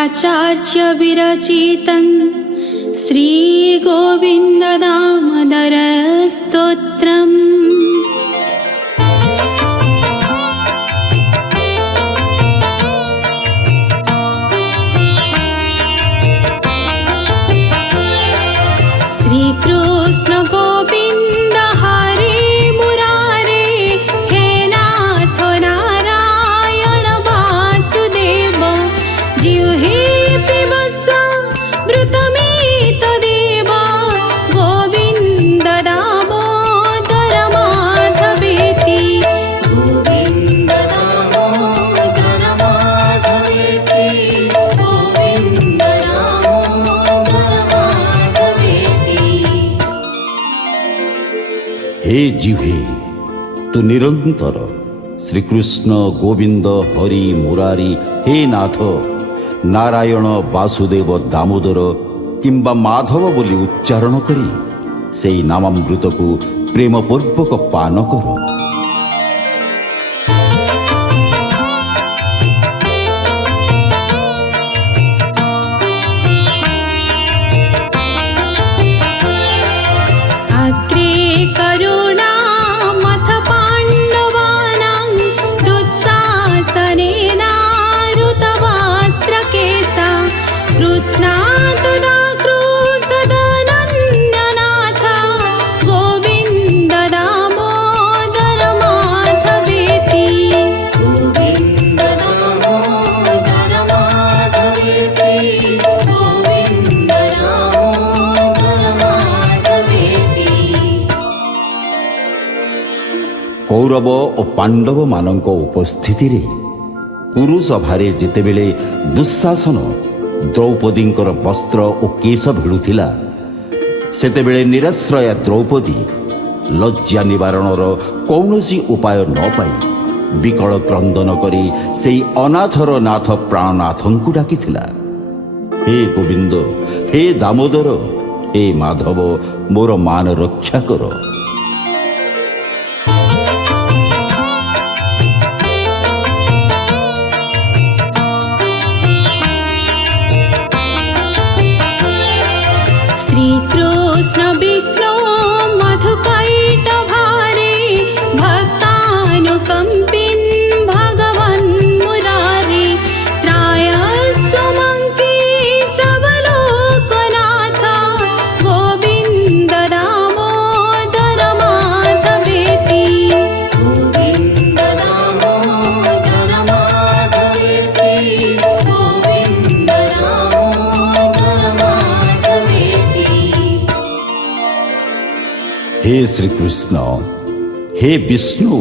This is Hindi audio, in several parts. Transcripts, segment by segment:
प्राचार्य विरचितं श्रीगोविन्ददामोदर स्तोत्रम्। श्रीकृष्ण गोविन्द हरे मुरारे, हे नाथ नारायण वासुदेव, जिह्वे पिबस्व मृतमेतदेव, गोविन्द दामोदर माधवेति, गोविन्द दामोदर माधवेति, गोविन्द दामोदर माधवेति। हे जिह्वे, तू निरंतर श्रीकृष्ण गोविंद हरि मुरारी, हे नाथ नारायण वासुदेव दामोदर किंबा माधव बोली उच्चारण करी से नामामृत को प्रेमपूर्वक पान कर। अग्रे करुणामथ पाण्डवानां, दुःशासनेनारुतवस्त्रकेशा, कृष्णातुदाकृशदनन्दनाथ, गोविन्द दामोदर माधवेति, गोविन्द दामोदर माधवेति, गोविन्द दामोदर माधवेति। कौरव और पांडव मानक उपस्थिति रे कुरु सभारे जेतेबेले दुःशासन द्रौपदींकर वस्त्र और केश भिड़ुथिला, सेतेबेले निराश्रया द्रौपदी लज्जा निवारणर कौनसी उपाय न पाई विकल क्रंदन करी सेई अनाथर नाथ प्राणनाथंकु डाकिथिला। हे गोविंद, हे दामोदर, हे माधव, मोर मान रक्षा कर। श्रीकृष्ण विष्णु मधुकैटभारे, भक्तानुकम्पिन् भगवन् मुरारे, त्रायस्व मङ्केशवलोकनाथ, गोविन्द दामोदर माधवेति, गोविन्द दामोदर माधवेति, गोविन्द दामोदर माधवेति। हे श्रीकृष्ण, हे विष्णु,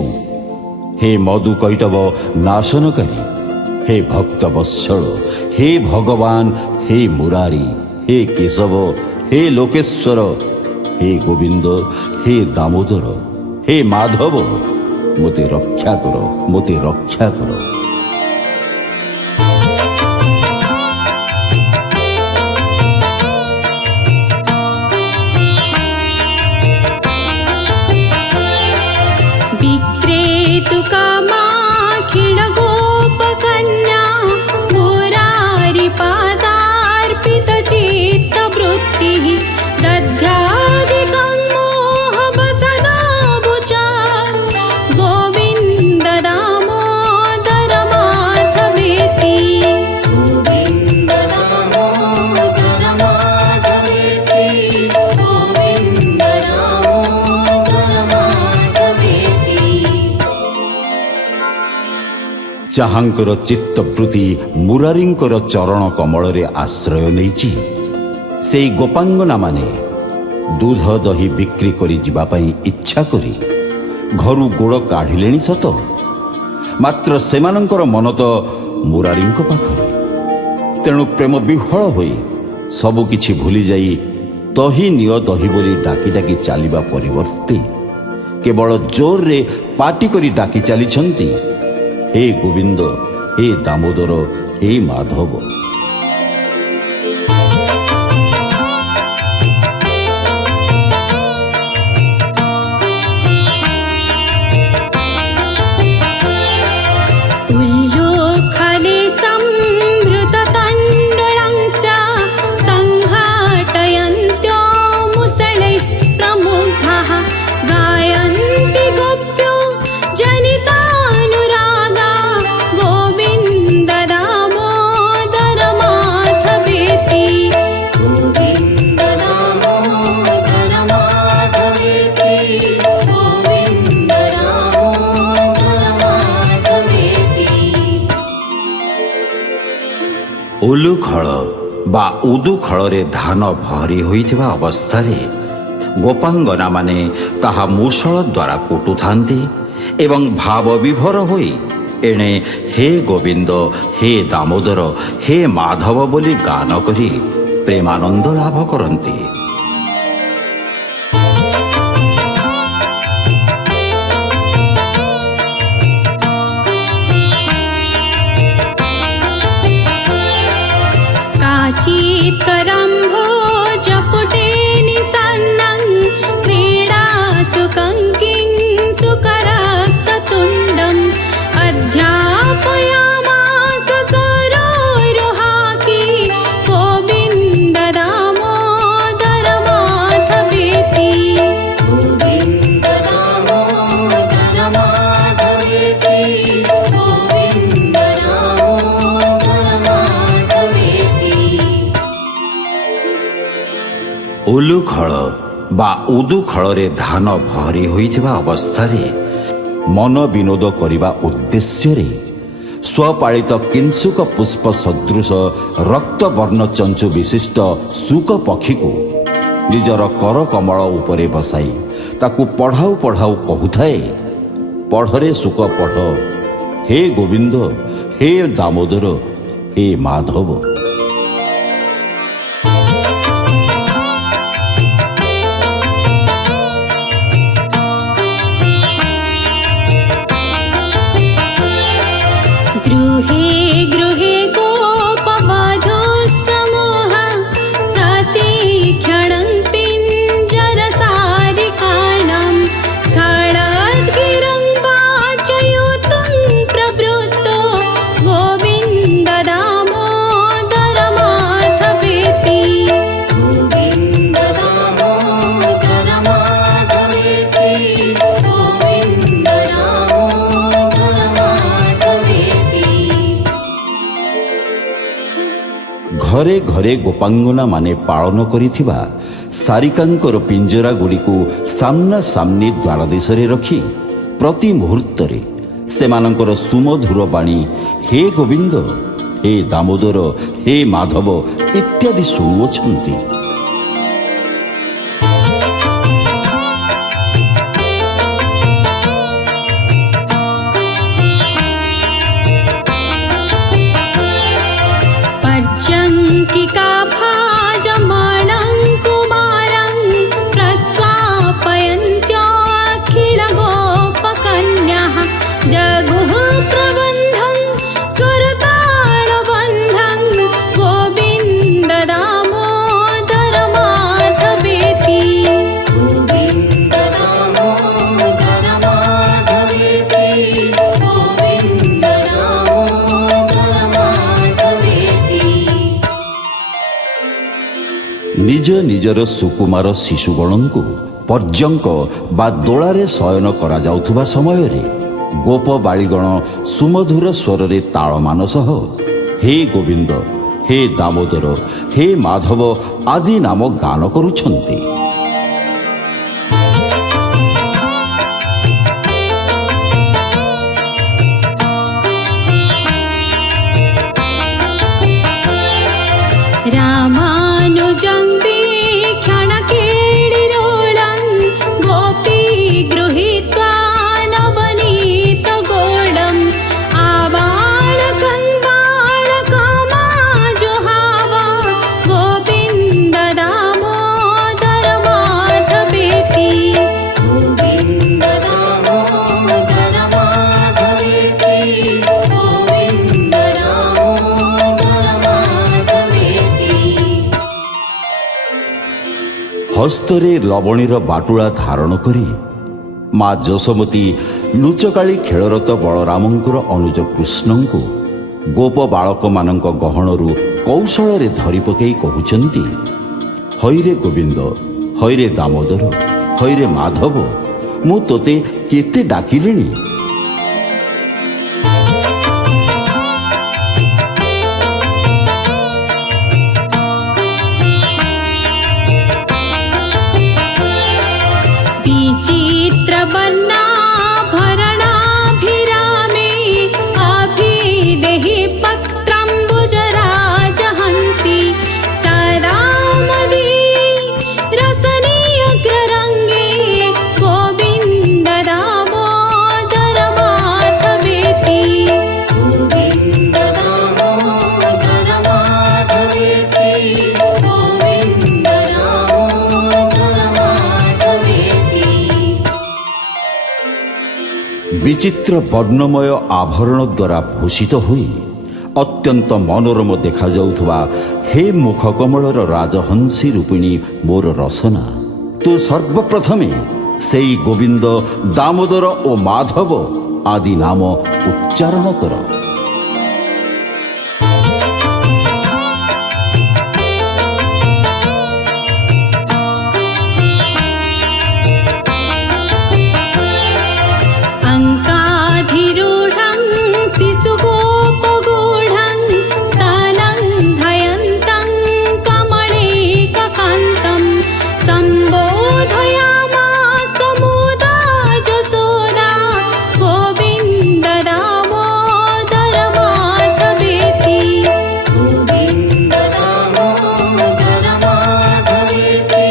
हे मधु कैटव नाशनकारी, हे भक्त वत्सल, हे भगवान, हे मुरारी, हे केशव, हे लोकेश्वर, हे गोविंद, हे दामोदर, हे माधव, मोते रक्षा करो, मोते रक्षा करो। विक्रेतु कामाखिल गोपकन्या, मुरारी पादार्पित चित्तवृत्तिः, दध्यादिकं मोहवसदाबुचा, गोविन्द दामोदर माधवेति, गोविन्द दामोदर माधवेति, गोविन्द दामोदर माधवेति। ଯାହାଙ୍କର ଚିତ୍ତବୃତ୍ତି ମୁରାରୀଙ୍କର ଚରଣ କମଳରେ ଆଶ୍ରୟ ନେଇଛି, ସେଇ ଗୋପାଙ୍ଗନାମାନେ ଦୁଧ ଦହି ବିକ୍ରି କରି ଯିବା ପାଇଁ ଇଚ୍ଛା କରି ଘରୁ ଗୋଡ଼ କାଢ଼ିଲେଣି ସତ, ମାତ୍ର ସେମାନଙ୍କର ମନ ତ ମୁରାରୀଙ୍କ ପାଖରେ। ତେଣୁ ପ୍ରେମ ବିହ୍ୱଳ ହୋଇ ସବୁକିଛି ଭୁଲିଯାଇ ଦହି ନିଅ ଦହି ବୋଲି ଡାକି ଡାକି ଚାଲିବା ପରିବର୍ତ୍ତେ କେବଳ ଜୋରରେ ପାଟି କରି ଡାକି ଚାଲିଛନ୍ତି, हे गोविंद, हे दामोदर, हे माधव। उल्लोखले संवृततण्ड ଉଲୁ ଖଳ ବା ଉଦୁ ଖଳରେ ଧାନ ଭରି ହୋଇଥିବା ଅବସ୍ଥାରେ ଗୋପାଙ୍ଗନାମାନେ ତାହା ମୂଷଳ ଦ୍ୱାରା କୁଟୁଥାନ୍ତି ଏବଂ ଭାବ ବିଭୋର ହୋଇ ଏଣେ ହେ ଗୋବିନ୍ଦ, ହେ ଦାମୋଦର, ହେ ମାଧବ ବୋଲି ଗାନ କରି ପ୍ରେମାନନ୍ଦ ଲାଭ କରନ୍ତି। काचित्करम्भोजपुटे निसन्नं क्रीडासुकङ्किं सुकरक्ततुण्डम् अध्यापयामास सरोरुहाकी गोविन्द दामोदर माधवेति। गोविन्द दामोदर माधवेति, गोविन्द दामोदर माधवेति। ଉଲୁ ଖଳ ବା ଉଦୁ ଖଳରେ ଧାନ ଭରି ହୋଇଥିବା ଅବସ୍ଥାରେ ମନ ବିନୋଦ କରିବା ଉଦ୍ଦେଶ୍ୟରେ ସ୍ୱପାଳିତ କିଂସୁକ ପୁଷ୍ପ ସଦୃଶ ରକ୍ତବର୍ଣ୍ଣ ଚଞ୍ଚୁ ବିଶିଷ୍ଟ ଶୁକ ପକ୍ଷୀକୁ ନିଜର କର କମଳ ଉପରେ ବସାଇ ତାକୁ ପଢ଼ାଉ ପଢ଼ାଉ କହୁଥାଏ, ପଢ଼ରେ ଶୁକ ପଢ଼, ହେ ଗୋବିନ୍ଦ, ହେ ଦାମୋଦର, ହେ ମାଧବ। गृहे गृहे गोपवधूसमूह प्रतिक्षणं पिञ्जरसारिकाणां खड्गगिरं वाचयितुं प्रवृत्तो गोविन्द दामोदर माधवेति। गोविन्द दामोदर माधवेति, गोविन्द दामोदर माधवेति। ଘରେ ଘରେ ଗୋପାଙ୍ଗନା ମାନେ ପାଳନ କରିଥିବା ସାରିକାଙ୍କର ପିଞ୍ଜରା ଗୁଡ଼ିକୁ ସାମ୍ନା ସାମ୍ନି ଦ୍ୱାର ଦେଶରେ ରଖି ପ୍ରତି ମୁହୂର୍ତ୍ତରେ ସେମାନଙ୍କର ସୁମଧୁର ବାଣୀ ହେ ଗୋବିନ୍ଦ, ହେ ଦାମୋଦର, ହେ ମାଧବ ଇତ୍ୟାଦି ଶୁଣୁଅଛନ୍ତି। पर्यङ्किका भाजमानं कुमारं प्रस्वापयन्त्याखिलगोपकन्याः जगुः प्रबन्धं स्वरतालबन्धं गोविन्द दामोदर माधवेति। गोविन्द दामोदर माधवेति, गोविन्द दामोदर माधवेति। ନିଜ ନିଜର ସୁକୁମାର ଶିଶୁଗଣଙ୍କୁ ପର୍ଯ୍ୟଙ୍କ ବା ଦୋଳାରେ ଶୟନ କରାଯାଉଥିବା ସମୟରେ ଗୋପ ବାଳିଗଣ ସୁମଧୁର ସ୍ୱରରେ ତାଳମାନ ସହ ହେ ଗୋବିନ୍ଦ, ହେ ଦାମୋଦର, ହେ ମାଧବ ଆଦି ନାମ ଗାନ କରୁଛନ୍ତି। रामानुजं वीक्षणकेळिरोलं गोपी गृहीत्वा नवनीतगौडम् आबालकं बालकमाजुहाव गोविन्द दामोदर माधवेति। गोविन्द दामोदर माधवेति, गोविन्द दामोदर माधवेति। ହସ୍ତରେ ଲବଣୀର ବାଟୁଳା ଧାରଣ କରି ମା ଯଶୋମତୀ ଲୁଚକାଳି ଖେଳରତ ବଳରାମଙ୍କର ଅନୁଜ କୃଷ୍ଣଙ୍କୁ ଗୋପ ବାଳକମାନଙ୍କ ଗହଣରୁ କୌଶଳରେ ଧରି ପକାଇ କହୁଛନ୍ତି, ହଇରେ ଗୋବିନ୍ଦ, ହଇରେ ଦାମୋଦର, ହଇରେ ମାଧବ, ମୁଁ ତୋତେ କେତେ ଡାକିଲିଣି। विचित्रवर्णाभरणाभिरामे अभिदेहि पत्रम्बुजराज ବିଚିତ୍ର ବର୍ଣ୍ଣମୟ ଆଭରଣ ଦ୍ୱାରା ଭୂଷିତ ହୋଇ ଅତ୍ୟନ୍ତ ମନୋରମ ଦେଖାଯାଉଥିବା ହେ ମୁଖକମଳର ରାଜହଂସୀ ରୂପିଣୀ ମୋର ରସନା, ତୁ ସର୍ବପ୍ରଥମେ ସେଇ ଗୋବିନ୍ଦ, ଦାମୋଦର ଓ ମାଧବ ଆଦି ନାମ ଉଚ୍ଚାରଣ କର। अङ्काधिरूढं शिशुगोपगूढं स्थानं धयन्तं कमलेककान्तं सम्बोधयामास मुदा यशोदा गोविन्द दामोदर माधवेति। गोविन्द दामोदर माधवेति,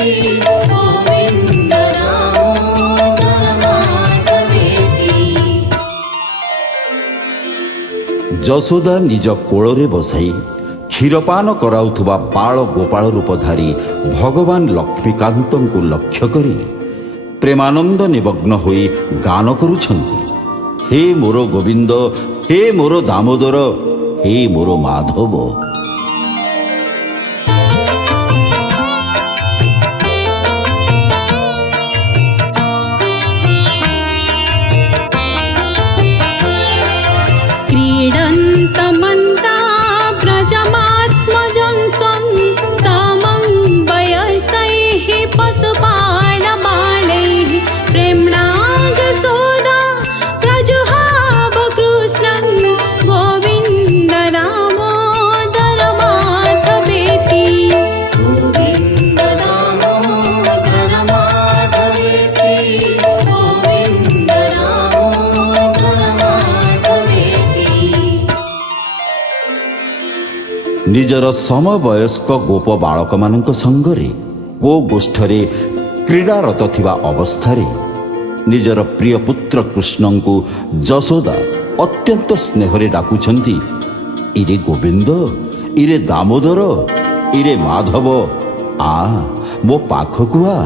गोविन्द दामोदर माधवेति। ଯଶୋଦା ନିଜ କୋଳରେ ବସାଇ କ୍ଷୀରପାନ କରାଉଥିବା ବାଳ ଗୋପାଳ ରୂପଧାରୀ ଭଗବାନ ଲକ୍ଷ୍ମୀକାନ୍ତଙ୍କୁ ଲକ୍ଷ୍ୟ କରି ପ୍ରେମାନନ୍ଦ ନିମଗ୍ନ ହୋଇ ଗାନ କରୁଛନ୍ତି, ହେ ମୋର ଗୋବିନ୍ଦ, ହେ ମୋର ଦାମୋଦର, ହେ ମୋର ମାଧବ। क्रीडन्तमन्ता व्रजमात्मजंसं समङ्वयसैः पशुपाणबाणैः प्रेम्णा यशोदा प्रजुहाव कृष्णं गोविन्द दामोदर माधवेति। गोविन्द दामोदर माधवेति, गोविन्द दामोदर माधवेति। ନିଜର ସମବୟସ୍କ ଗୋପ ବାଳକମାନଙ୍କ ସଙ୍ଗରେ ଗୋ ଗୋଷ୍ଠରେ କ୍ରୀଡ଼ାରତ ଥିବା ଅବସ୍ଥାରେ ନିଜର ପ୍ରିୟ ପୁତ୍ର କୃଷ୍ଣଙ୍କୁ ଯଶୋଦା ଅତ୍ୟନ୍ତ ସ୍ନେହରେ ଡାକୁଛନ୍ତି, ଇରେ ଗୋବିନ୍ଦ, ଇରେ ଦାମୋଦର, ଇରେ ମାଧବ, ଆ ମୋ ପାଖକୁ ଆ।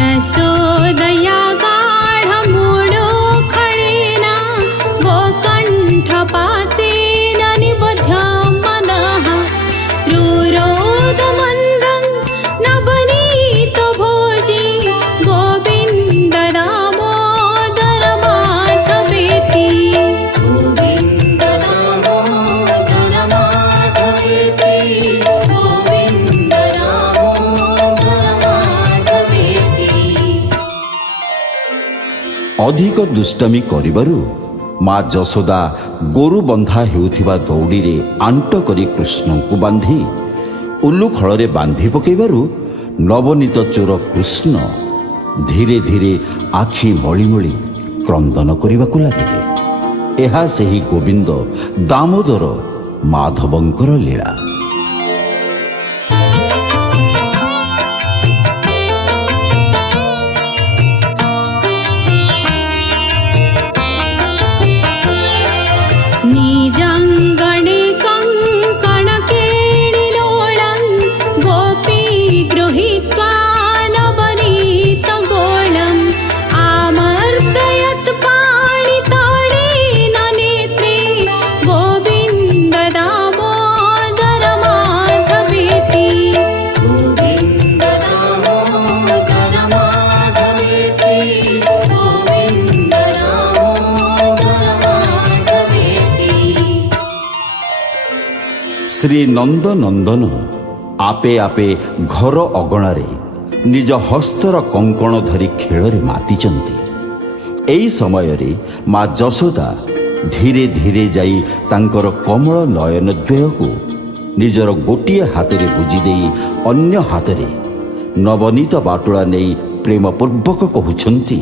यशोदया गाढमूढोखळेन गोकण्ठपाशेन निबध्यं मनः रुरोदमन्दं नवनीतभोजी गोविन्द दामोदर माधवेति। गोविन्द दामोदर माधवेति, गोविन्द दामोदर माधवेति। ଅଧିକ ଦୁଷ୍ଟାମି କରିବାରୁ ମା ଯଶୋଦା ଗୋରୁ ବନ୍ଧା ହେଉଥିବା ଦଉଡ଼ିରେ ଆଣ୍ଟ କରି କୃଷ୍ଣଙ୍କୁ ବାନ୍ଧି ଉଲ୍ଲୁଖଳରେ ବାନ୍ଧି ପକାଇବାରୁ ନବନୀତ ଚୋର କୃଷ୍ଣ ଧୀରେ ଧୀରେ ଆଖି ମଳି ମଳି କ୍ରନ୍ଦନ କରିବାକୁ ଲାଗିଲେ। ଏହା ସେହି ଗୋବିନ୍ଦ, ଦାମୋଦର, ମାଧବଙ୍କର ଲୀଳା। निजङ्गणे कङ्कणकेणिलोलं गोपी गृहीत्वा नवनीतगोळम् आमर्दयत् पाणितोळेन नेत्रे गोविन्द दामोदर माधवेति। गोविन्द दामोदर माधवेति, गोविन्द दामोदर माधवेति। ଶ୍ରୀ ନନ୍ଦ ନନ୍ଦନ ଆପେ ଆପେ ଘର ଅଗଣାରେ ନିଜ ହସ୍ତର କଙ୍କଣ ଧରି ଖେଳରେ ମାତିଛନ୍ତି। ଏହି ସମୟରେ ମା ଯଶୋଦା ଧୀରେ ଧୀରେ ଯାଇ ତାଙ୍କର କମଳ ନୟନ ଦ୍ୱୟକୁ ନିଜର ଗୋଟିଏ ହାତରେ ବୁଜି ଦେଇ ଅନ୍ୟ ହାତରେ ନବନୀତ ବାଟୁଳା ନେଇ ପ୍ରେମପୂର୍ବକ କହୁଛନ୍ତି,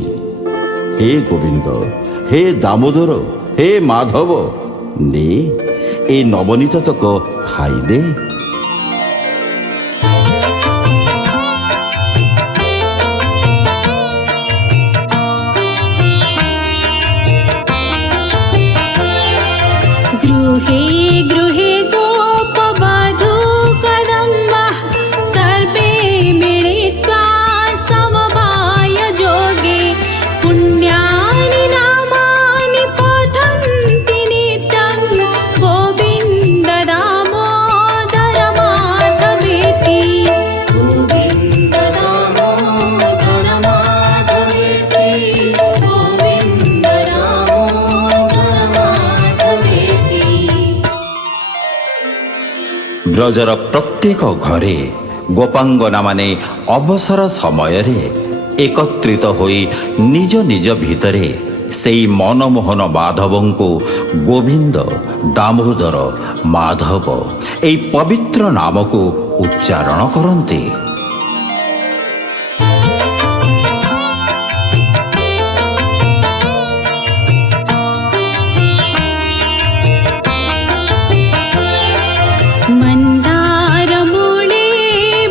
ହେ ଗୋବିନ୍ଦ, ହେ ଦାମୋଦର, ହେ ମାଧବ, ନେ ଏ ନବନୀତ ତକ ଖାଇଦେ। गृहे ବ୍ରଜର ପ୍ରତ୍ୟେକ ଘରେ ଗୋପାଙ୍ଗନାମାନେ ଅବସର ସମୟରେ ଏକତ୍ରିତ ହୋଇ ନିଜ ନିଜ ଭିତରେ ସେହି ମନମୋହନ ମାଧବଙ୍କୁ ଗୋବିନ୍ଦ, ଦାମୋଦର, ମାଧବ ଏହି ପବିତ୍ର ନାମକୁ ଉଚ୍ଚାରଣ କରନ୍ତି। मन्दारमूले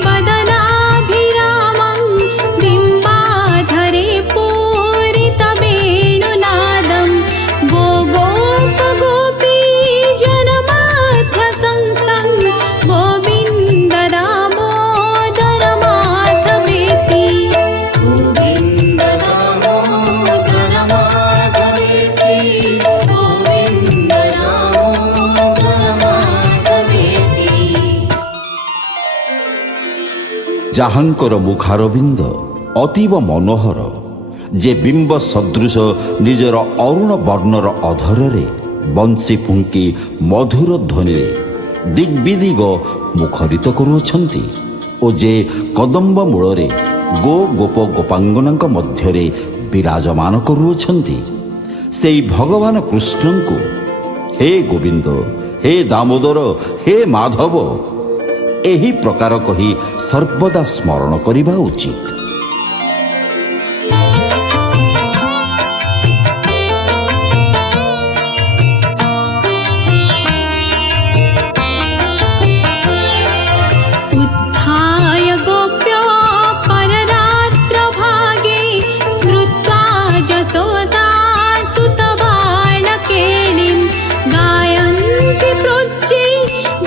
वदनाभिरामं बिम्बाधरे पूरितवेणुनादं गोगोपगोपी जनमाध्यसंस्थं गोविन्द दामोदर माधवेति। गोविन्द दामोदर माधवेति, गोविन्द दामोदर माधवेति। ଯାହାଙ୍କର ମୁଖାରବିନ୍ଦ ଅତୀବ ମନୋହର, ଯେ ବିମ୍ବ ସଦୃଶ ନିଜର ଅରୁଣ ବର୍ଣ୍ଣର ଅଧରରେ ବଂଶୀ ଫୁଙ୍କି ମଧୁର ଧ୍ୱନିରେ ଦିଗ୍ବିଦିଗ ମୁଖରିତ କରୁଅଛନ୍ତି ଓ ଯେ କଦମ୍ବ ମୂଳରେ ଗୋପ ଗୋପାଙ୍ଗନାଙ୍କ ମଧ୍ୟରେ ବିରାଜମାନ କରୁଅଛନ୍ତି, ସେହି ଭଗବାନ କୃଷ୍ଣଙ୍କୁ ହେ ଗୋବିନ୍ଦ, ହେ ଦାମୋଦର, ହେ ମାଧବ ଏହି ପ୍ରକାର କହି ସର୍ବଦା ସ୍ମରଣ କରିବା ଉଚିତ। उत्थाय गोप्यो पररात्रभागे स्मृत्वा जसोदा सुतबाणकेलिं गायन्ति प्रोच्चे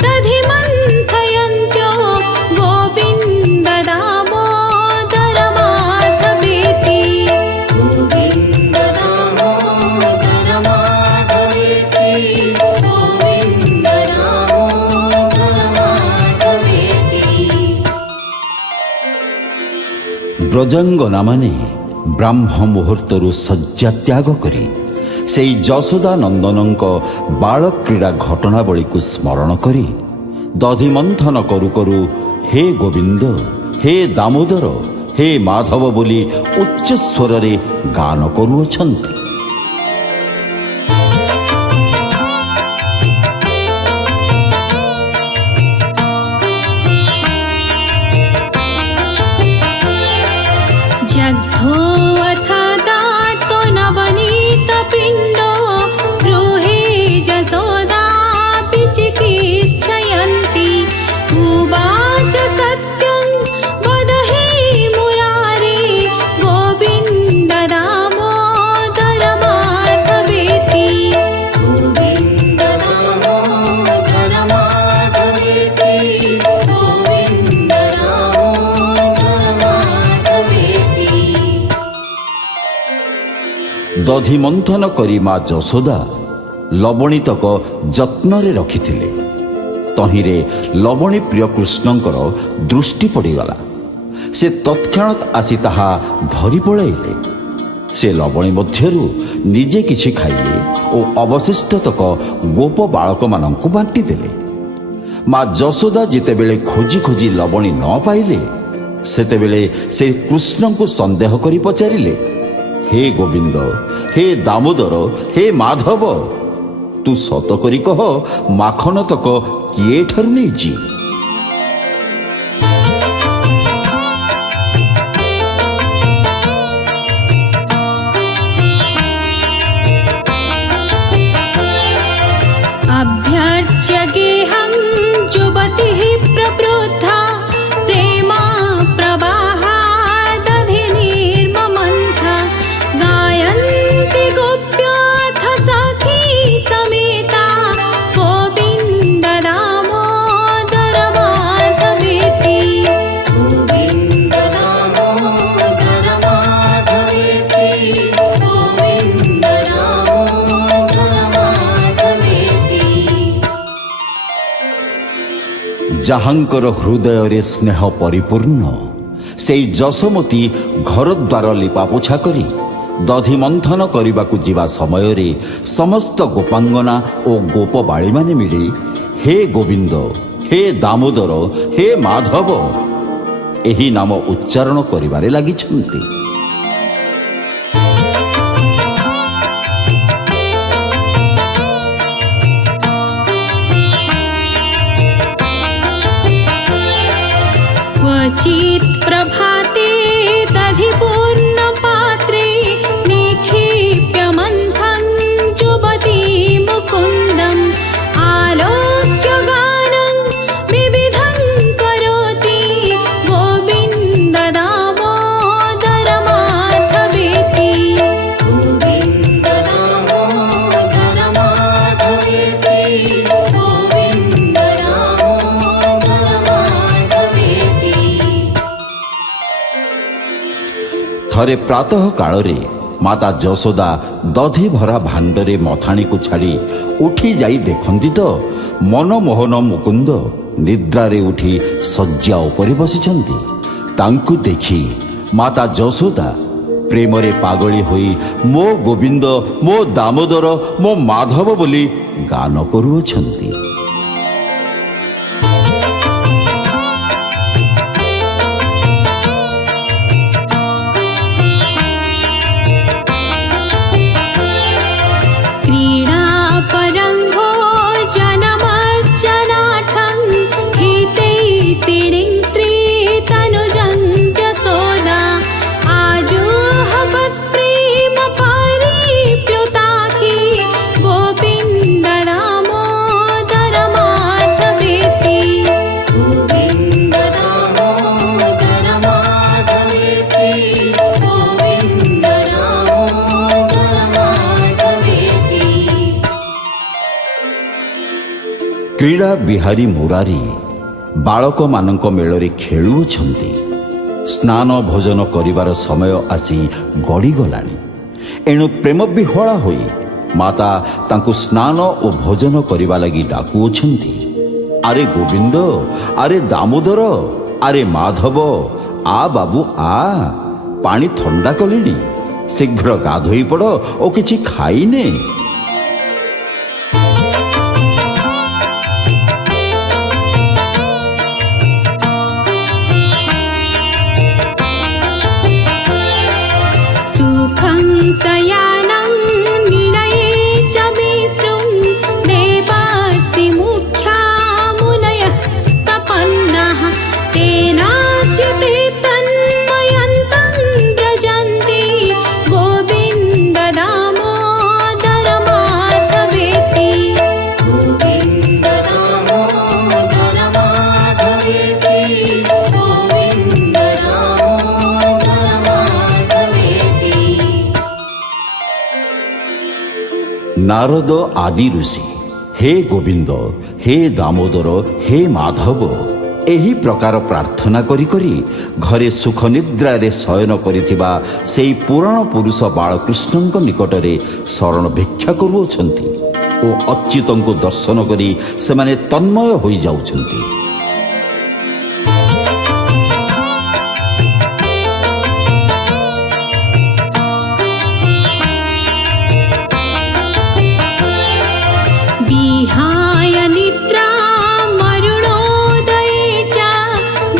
दधिमन्थयन्त्यो गोविन्द दामोदर माधवेति। गोविन्द दामोदर माधवेति, गोविन्द दामोदर माधवेति। ବ୍ରଜାଙ୍ଗନାମାନେ ବ୍ରାହ୍ମ ମୁହୂର୍ତ୍ତରୁ ଶଯ୍ୟା ତ୍ୟାଗ କରି ସେହି ଯଶୋଦା ନନ୍ଦନଙ୍କ ବାଳକ୍ରୀଡ଼ା ଘଟଣାବଳୀକୁ ସ୍ମରଣ କରି ଦଧିମନ୍ଥନ କରୁ କରୁ ହେ ଗୋବିନ୍ଦ, ହେ ଦାମୋଦର, ହେ ମାଧବ ବୋଲି ଉଚ୍ଚ ସ୍ୱରରେ ଗାନ କରୁଅଛନ୍ତି। जग्धो अथ दातो नवनीत पिण्डो गृहे जसोदापि चिकित्सयन्ति। उवाच सत्यं वद हे मुरारे गोविन्द दामोदर माधवेति। गोविन्द दामोदर माधवेति, गोविन्द दामोदर माधवेति। ଦଧିମନ୍ଥନ କରି ମା ଯଶୋଦା ଲବଣୀତକ ଯତ୍ନରେ ରଖିଥିଲେ। ତହିଁରେ ଲବଣୀ ପ୍ରିୟ କୃଷ୍ଣଙ୍କର ଦୃଷ୍ଟି ପଡ଼ିଗଲା। ସେ ତତ୍କ୍ଷଣାତ୍ ଆସି ତାହା ଧରି ପଳାଇଲେ। ସେ ଲବଣୀ ମଧ୍ୟରୁ ନିଜେ କିଛି ଖାଇଲେ ଓ ଅବଶିଷ୍ଟତକ ଗୋପ ବାଳକମାନଙ୍କୁ ବାଣ୍ଟିଦେଲେ। ମା ଯଶୋଦା ଯେତେବେଳେ ଖୋଜି ଖୋଜି ଲବଣୀ ନ ପାଇଲେ, ସେତେବେଳେ ସେ କୃଷ୍ଣଙ୍କୁ ସନ୍ଦେହ କରି ପଚାରିଲେ, ହେ ଗୋବିନ୍ଦ, ହେ ଦାମୋଦର, ହେ ମାଧବ, ତୁ ସତ କରି କହ, ମାଖନ ତକ କିଏ ଏଠାରୁ ନେଇଛି? अभ्यर्च्य गेहं युवतिः प्रवृद्धा प्रेमा प्रवाहा दधिनिर्ममन्था। गायन्ति गोप्याथ सखी समेता गोविन्द दामोदर माधवेति। गोविन्द दामोदर माधवेति, गोविन्द दामोदर माधवेति। ଯାହାଙ୍କର ହୃଦୟରେ ସ୍ନେହ ପରିପୂର୍ଣ୍ଣ, ସେହି ଯଶୋମତୀ ଘରଦ୍ୱାର ଲିପାପୋଛା କରି ଦଧିମନ୍ଥନ କରିବାକୁ ଯିବା ସମୟରେ ସମସ୍ତ ଗୋପାଙ୍ଗନା ଓ ଗୋପବାଳୀମାନେ ମିଳି ହେ ଗୋବିନ୍ଦ, हे दामोदर हे माधव ଏହି ନାମ ଉଚ୍ଚାରଣ କରିବାରେ ଲାଗିଛନ୍ତି। क्वचित् प्रभाते दधिपूर्ण पात्रे निक्षिप्य मन्थं जुबती मुकुन्दम् आलोक्य गानं विविधं करोति गोविन्द दामोदर माधवेति गोविन्द दामोदर माधवेति गोविन्द दामोदर माधवेति। ଥରେ ପ୍ରାତଃ କାଳରେ ମାତା ଯଶୋଦା ଦଧି ଭରା ଭାଣ୍ଡରେ ମଥାଣିକୁ ଛାଡ଼ି ଉଠି ଯାଇ ଦେଖନ୍ତି ତ ମନମୋହନ ମୁକୁନ୍ଦ ନିଦ୍ରାରେ ଉଠି ଶଯ୍ୟା ଉପରେ ବସିଛନ୍ତି। ତାଙ୍କୁ ଦେଖି ମାତା ଯଶୋଦା ପ୍ରେମରେ ପାଗଳି ହୋଇ ମୋ ଗୋବିନ୍ଦ ମୋ ଦାମୋଦର ମୋ ମାଧବ ବୋଲି ଗାନ କରୁଅଛନ୍ତି। क्रीडापरङ्गो जनमर्चनार्थं हितैषिणीं स्त्रीतनुजं यशोदा आजुहवत्प्रेम परिप्लुताखि गोविन्द दामोदर माधवेति गोविन्द दामोदर माधवेति गोविन्द दामोदर माधवेति। କ୍ରୀଡ଼ା ବିହାରୀ ମୁରାରୀ ବାଳକମାନଙ୍କ ମେଳରେ ଖେଳୁଅଛନ୍ତି। ସ୍ନାନ ଭୋଜନ କରିବାର ସମୟ ଆସି ଗଡ଼ିଗଲାଣି। ଏଣୁ ପ୍ରେମ ବିହ୍ୱଳା ହୋଇ ମାତା ତାଙ୍କୁ ସ୍ନାନ ଓ ଭୋଜନ କରିବା ଲାଗି ଡାକୁଅଛନ୍ତି। ଆରେ ଗୋବିନ୍ଦ ଆରେ ଦାମୋଦର ଆରେ ମାଧବ ଆ ବାବୁ ଆ ପାଣି ଥଣ୍ଡା କଲିଣି, ଶୀଘ୍ର ଗାଧୋଇ ପଡ଼ ଓ କିଛି ଖାଇନେ। सुखं शयानं निलये च विष्णुं देवर्षिमुख्या मुनयः प्रपन्नाः तेनाच्युते तन्मयन्तं व्रजन्ति गोविन्द दामोदर माधवेति गोविन्द दामोदर माधवेति गोविन्द दामोदर माधवेति। ନାରଦ ଆଦି ଋଷି ହେ ଗୋବିନ୍ଦ ହେ ଦାମୋଦର ହେ ମାଧବ ଏହି ପ୍ରକାର ପ୍ରାର୍ଥନା କରି କରି ଘରେ ସୁଖ ନିଦ୍ରାରେ ଶୟନ କରିଥିବା ସେହି ପୁରାଣ ପୁରୁଷ ବାଳକୃଷ୍ଣଙ୍କ ନିକଟରେ ଶରଣ ଭିକ୍ଷା କରୁଅଛନ୍ତି ଓ ଅଚ୍ୟୁତଙ୍କୁ ଦର୍ଶନ କରି ସେମାନେ ତନ୍ମୟ ହୋଇଯାଉଛନ୍ତି। विहाय निद्रामरुणोदये च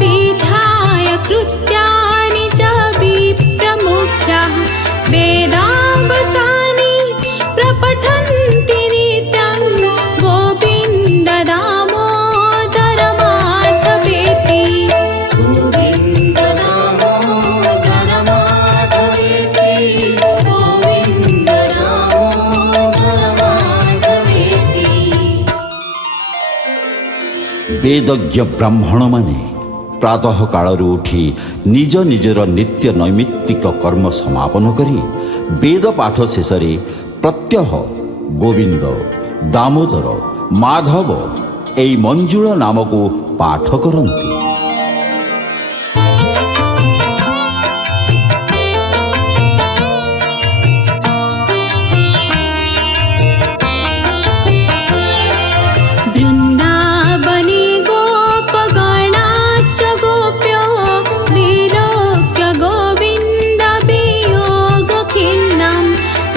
विधाय कृत्यानि च विप्रमुख्याः वेदावसानि प्रपठन्ति नित्यं गोविन्द दामोदर माधवेति गोविन्द दामोदर माधवेति गोविन्द दामोदर माधवेति। ବେଦଜ୍ଞ ବ୍ରାହ୍ମଣମାନେ ପ୍ରାତଃ କାଳରୁ ଉଠି ନିଜ ନିଜର ନିତ୍ୟ ନୈମିତ୍ତିକ କର୍ମ ସମାପନ କରି ବେଦ ପାଠ ଶେଷରେ ପ୍ରତ୍ୟହ ଗୋବିନ୍ଦ ଦାମୋଦର ମାଧବ ଏହି ମଞ୍ଜୁଳ ନାମକୁ ପାଠ କରନ୍ତି। बृन्दावने गोपगणाश्च गोप्यो विलोक्य गोविन्द वियोगखिन्नं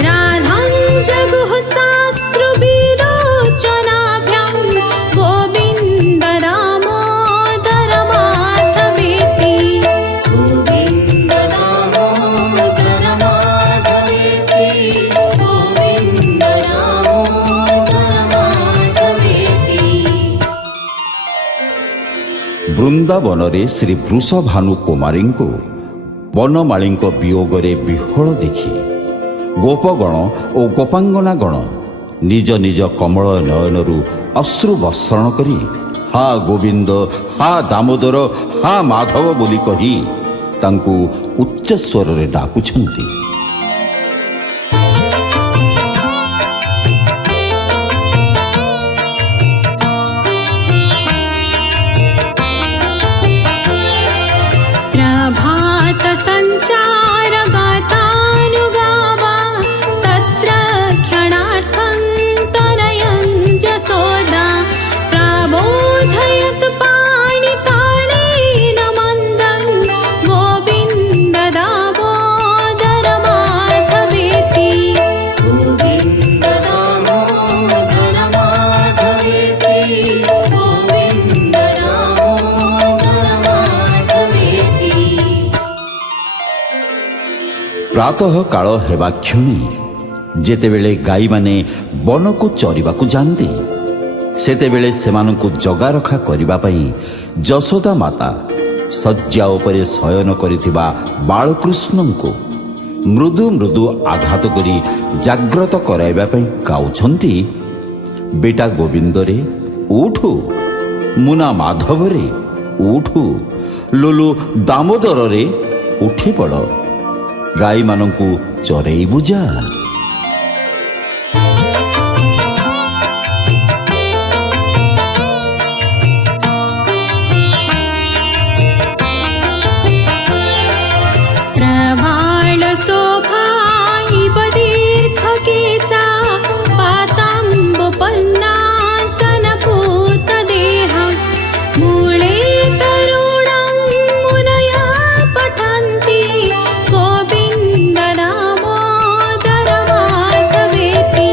राधां जगुः साश्रुविलोचनाभ्यां गोविन्द ବୃନ୍ଦାବନରେ ଶ୍ରୀ ବୃଷଭାନୁ କୁମାରୀଙ୍କୁ ବନମାଳୀଙ୍କ ବିୟୋଗରେ ବିହ୍ୱଳ ଦେଖି ଗୋପଗଣ ଓ ଗୋପାଙ୍ଗନାଗଣ ନିଜ ନିଜ କମଳ ନୟନରୁ ଅଶ୍ରୁ ବର୍ଷଣ କରି ହା ଗୋବିନ୍ଦ, ହା ଦାମୋଦର, ହା ମାଧବ ବୋଲି କହି ତାଙ୍କୁ ଉଚ୍ଚସ୍ୱରରେ ଡାକୁଛନ୍ତି। प्रभात संचार गातानुगावा तत्र क्षणार्थं तनयं जसोदा प्रबोधयत् पाणितानेन मन्दं गोविन्द दामोदर माधवेति गोविन्द दामोदर माधवेति गोविन्द दामोदर माधवेति। ପ୍ରାତଃ କାଳ ହେବା କ୍ଷଣି ଯେତେବେଳେ ଗାଈମାନେ ବନକୁ ଚରିବାକୁ ଯାଆନ୍ତି, ସେତେବେଳେ ସେମାନଙ୍କୁ ଜଗାରଖା କରିବା ପାଇଁ ଯଶୋଦା ମାତା ଶଯ୍ୟା ଉପରେ ଶୟନ କରିଥିବା ବାଳକୃଷ୍ଣଙ୍କୁ ମୃଦୁ ମୃଦୁ ଆଘାତ କରି ଜାଗ୍ରତ କରାଇବା ପାଇଁ କାଉଛନ୍ତି, ବେଟା ଗୋବିନ୍ଦରେ ଉଠୁ, ମୁନା ମାଧବରେ ଉଠୁ, ଲୁଲୁ ଦାମୋଦରରେ ଉଠି ପଡ଼, ଗାଈମାନଙ୍କୁ ଚରେଇବୁ ଯା। प्रवाळ शोभा इव दीर्घकेसा पाताम्बुपन्नासनपूतदेहा मूले तरुणं मुनयः पठन्ति गोविन्द दामोदर माधवेति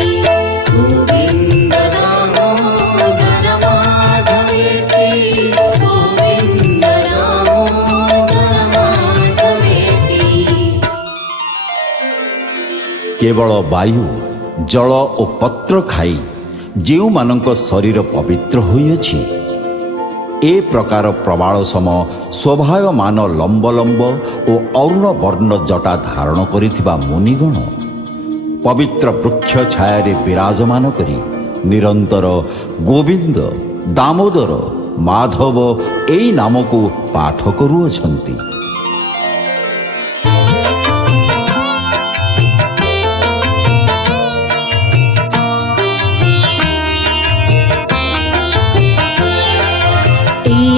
गोविन्द दामोदर माधवेति गोविन्द दामोदर माधवेति। କେବଳ ବାୟୁ, ଜଳ ଓ ପତ୍ର ଖାଇ ଯେଉଁମାନଙ୍କ ଶରୀର ପବିତ୍ର ହୋଇଅଛି, ଏ ପ୍ରକାର ପ୍ରବାଳ ସମ ଶୋଭାୟମାନ ଲମ୍ବ ଲମ୍ବ ଓ ଅରୁଣ ବର୍ଣ୍ଣ ଜଟା ଧାରଣ କରିଥିବା ମୁନିଗଣ ପବିତ୍ର ବୃକ୍ଷ ଛାୟାରେ ବିରାଜମାନ କରି ନିରନ୍ତର ଗୋବିନ୍ଦ, ଦାମୋଦର, ମାଧବ ଏଇ ନାମକୁ ପାଠ କରୁଅଛନ୍ତି।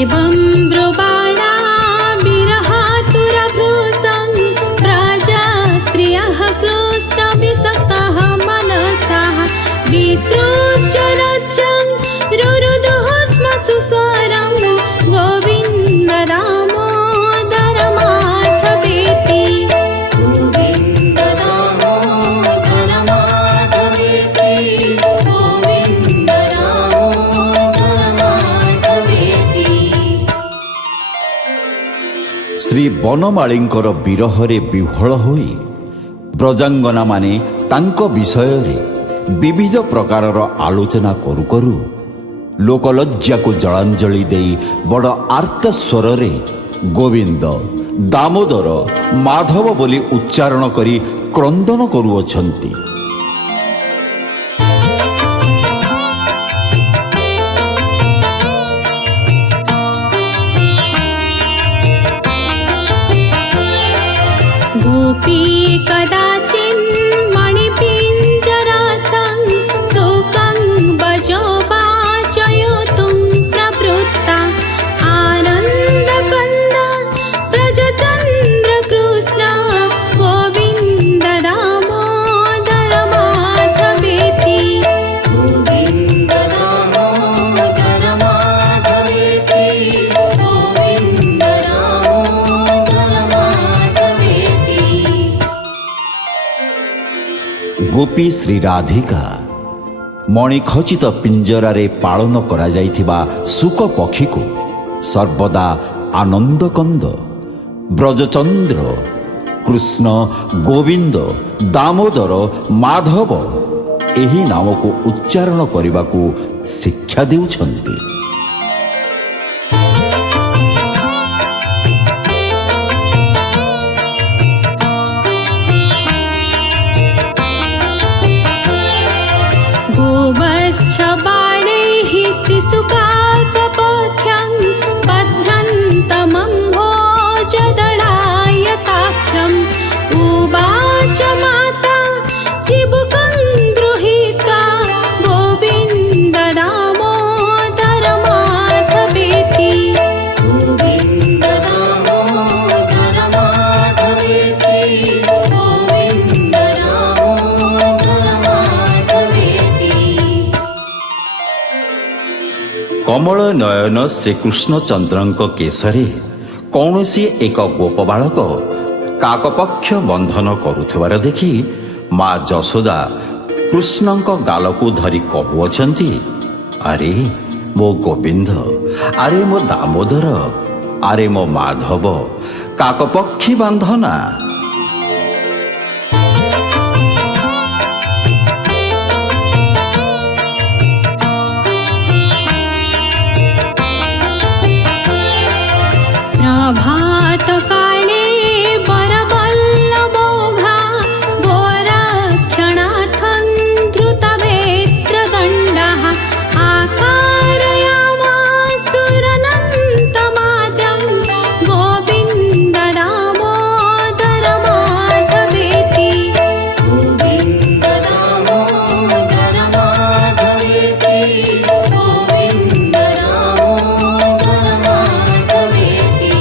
एवं ब्रुवाणा विरहातुरभृशं राजा स्त्रियः कृष्णविसक्तः मनसः विसृज्य रज्जं रुरुदुः स्म सुस्वरं गोविन्द दामोदर माधवेति गोविन्द दामोदर माधवेति गोविन्द दामोदर माधवेति। ଶ୍ରୀ ବନମାଳୀଙ୍କର ବିରହରେ ବିହ୍ୱଳ ହୋଇ ବ୍ରଜାଙ୍ଗନାମାନେ ତାଙ୍କ ବିଷୟରେ ବିବିଧ ପ୍ରକାରର ଆଲୋଚନା କରୁ କରୁ ଲୋକଲଜ୍ଜାକୁ ଜଳାଞ୍ଜଳି ଦେଇ ବଡ଼ ଆର୍ତ୍ତ ସ୍ୱରରେ ଗୋବିନ୍ଦ, ଦାମୋଦର, ମାଧବ ବୋଲି ଉଚ୍ଚାରଣ କରି କ୍ରନ୍ଦନ କରୁଅଛନ୍ତି। गोपी कदाचिन् मणिपिञ्जरास्थं सुखं भजो वाचयितुं प्रवृत्ता आनन्दकन्द व्रजचन्द्रकृष्ण गोविन्द दामोदर माधवेति गोविन्द दामोदर माधवेति गोविन्द दामोदर माधवेति। ଗୋପୀ ଶ୍ରୀ ରାଧିକା ମଣିଖଚିତ ପିଞ୍ଜରାରେ ପାଳନ କରାଯାଇଥିବା ଶୁକ ପକ୍ଷୀକୁ ସର୍ବଦା ଆନନ୍ଦକନ୍ଦ, ବ୍ରଜଚନ୍ଦ୍ର, କୃଷ୍ଣ, ଗୋବିନ୍ଦ, ଦାମୋଦର, ମାଧବ ଏହି ନାମକୁ ଉଚ୍ଚାରଣ କରିବାକୁ ଶିକ୍ଷା ଦେଉଛନ୍ତି। कमल नयन श्रीकृष्णचंद्रଙ୍କ केशरे कौनसी एक गोप बालक काकपक्ष बंधन करुथिबार देखि माँ जशोदा कृष्णଙ୍କ गालକୁ धरी कहुअछंती, अरे मो गोविंद, अरे मो दामोदर, अरे मो माधव, काकपक्षी बांधना। प्रभात काले वरवल्लभोघा गोरक्षणार्थं द्रुतवेत्रदण्डः आकारयामासुरनन्तमाद्यं गोविन्द दामोदर माधवेति। गोविन्द दामोदर माधवेति, गोविन्द दामोदर माधवेति।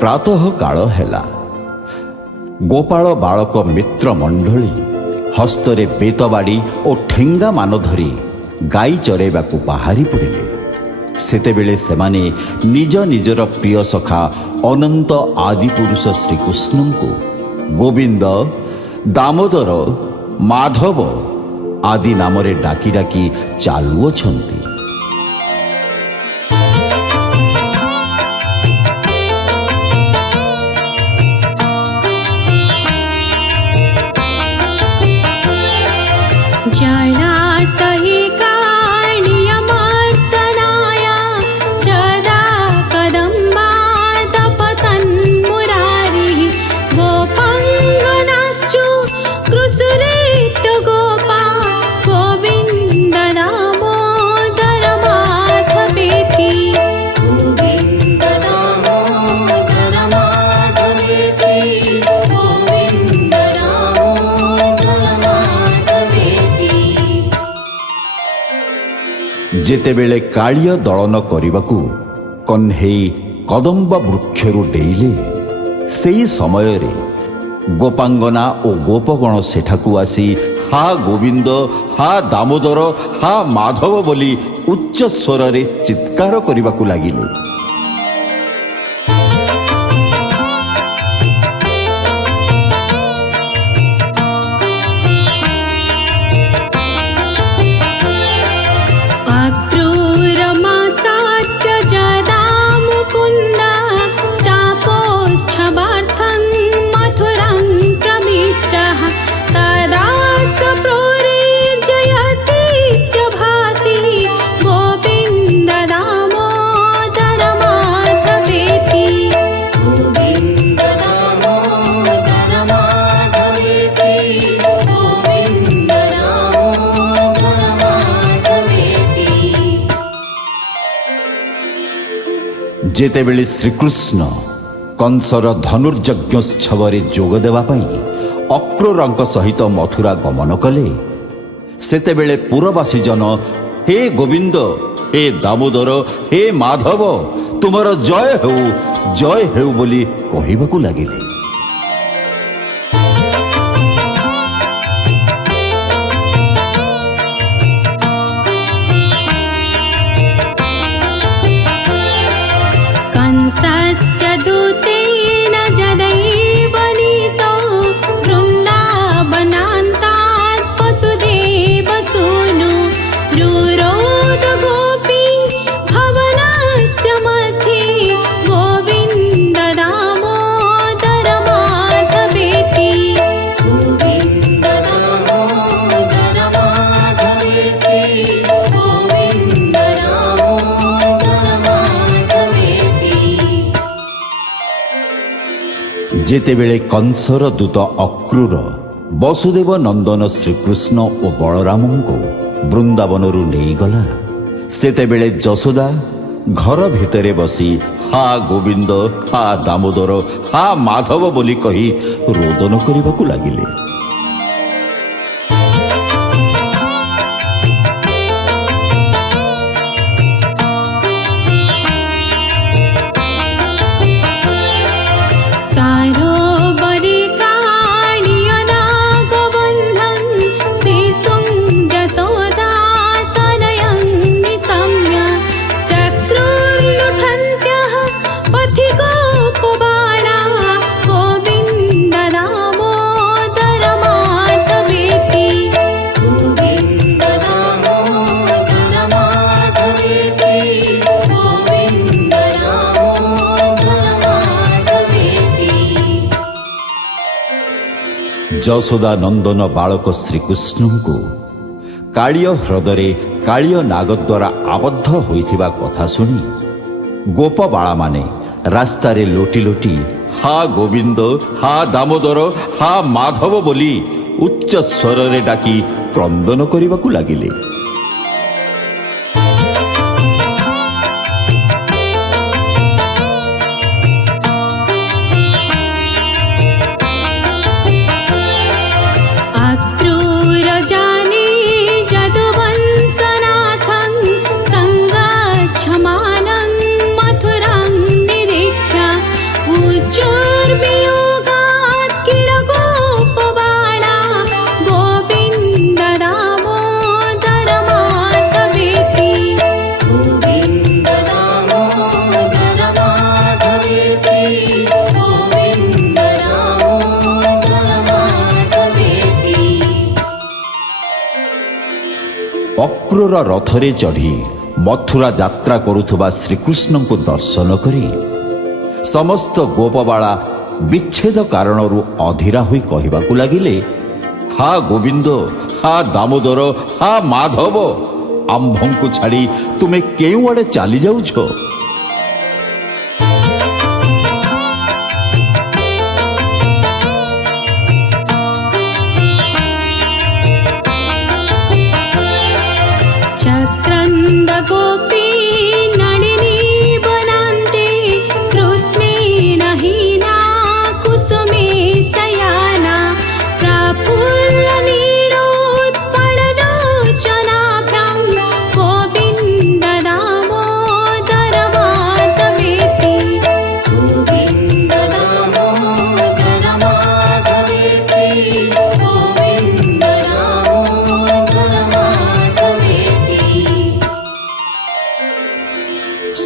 प्रातः काल हेला। गोपाल बालक मित्र मंडली हस्तरे बेतबाड़ी और ठेंगा मान धरी गाई चरेबाकू बाहरी पड़िले। सेतेबेले सेमाने निज निजर प्रिय सखा अनंत आदिपुरुष श्रीकृष्ण को गोविंद, दामोदर, माधव आदि नामरे डाकी डाकी चालुअछंती। जलासहि काणियमर्दनाय जदा कदम्बादपतन्मुरारिः गोपाङ्गनाश्चु कृसुरेत्य गोपा गोविन्द दामोदर माधवेति। गोविन्द दामोदर माधवेति, गोविन्द दामोदर माधवेति। जेतेबेले कालिय दलन करिबाकू कन्हेई कदम्ब वृक्षरु डेइले, सेई समय रे गोपांगना और गोपगण सेठाकू आसी हा गोविंद, हा दामोदर, हा माधव बोली उच्च स्वर रे चित्कार करिबाकू लागिले। अक्रूरमासाद्य जदा मुकुन्द शापोच्छवार्थं मथुरां प्रविष्टः तदा स प्रोरेजयतीत्यभासि गोविन्द दामोदर माधवेति। गोविन्द दामोदर माधवेति, गोविन्द दामोदर माधवेति। जेतेबेले श्रीकृष्ण कंसर धनुर्यज्ञोत्सव जोग देवा पई अक्रूरଙ୍କ सहित मथुरा गमन कले, सेतेबेले पुरवासी जन हे गोविंद, हे दामोदर, हे माधव तुमर जय हेउ बोली कहिबाकू लागिले। कंसस्य दूतेन जदैव नीतो वृन्दावनान्तात् वसुदेवसूनु रुरोद गोपी भवनस्य मध्ये गोविन्द दामोदर माधवेति। गोविन्द दामोदर माधवेति, गोविन्द दामोदर माधवेति। जेतेबेले कंसर दूत अक्रूर वसुदेव नंदन श्रीकृष्ण और बलराम को वृंदावनरू नहीं गला, सेतेबेले जशोदा घर भितरे बसी हा गोविंद, हा दामोदर, हा माधव बोली कही रोदन करबाकू लागिले। सरोवरे काणियनागबन्धं शिशुं जशोदा ଯଶୋଦା ନନ୍ଦନ ବାଳକ ଶ୍ରୀକୃଷ୍ଣଙ୍କୁ କାଳିୟ ହ୍ରଦରେ କାଳିୟ ନାଗ ଦ୍ୱାରା ଆବଦ୍ଧ ହୋଇଥିବା କଥା ଶୁଣି ଗୋପବାଳାମାନେ ରାସ୍ତାରେ ଲୋଟି ଲୋଟି ହା ଗୋବିନ୍ଦ, ହା ଦାମୋଦର, ହା ମାଧବ ବୋଲି ଉଚ୍ଚ ସ୍ୱରରେ ଡାକି କ୍ରନ୍ଦନ କରିବାକୁ ଲାଗିଲେ। ଅକ୍ରୂର ରଥରେ ଚଢ଼ି ମଥୁରା ଯାତ୍ରା କରୁଥିବା ଶ୍ରୀକୃଷ୍ଣଙ୍କୁ ଦର୍ଶନ କରି ସମସ୍ତ ଗୋପବାଳା ବିଚ୍ଛେଦ କାରଣରୁ ଅଧୀରା ହୋଇ କହିବାକୁ ଲାଗିଲେ, ହା ଗୋବିନ୍ଦ, ହା ଦାମୋଦର, ହା ମାଧବ, ଆମ୍ଭଙ୍କୁ ଛାଡ଼ି ତୁମେ କେଉଁଆଡ଼େ ଚାଲି ଯାଉଛ?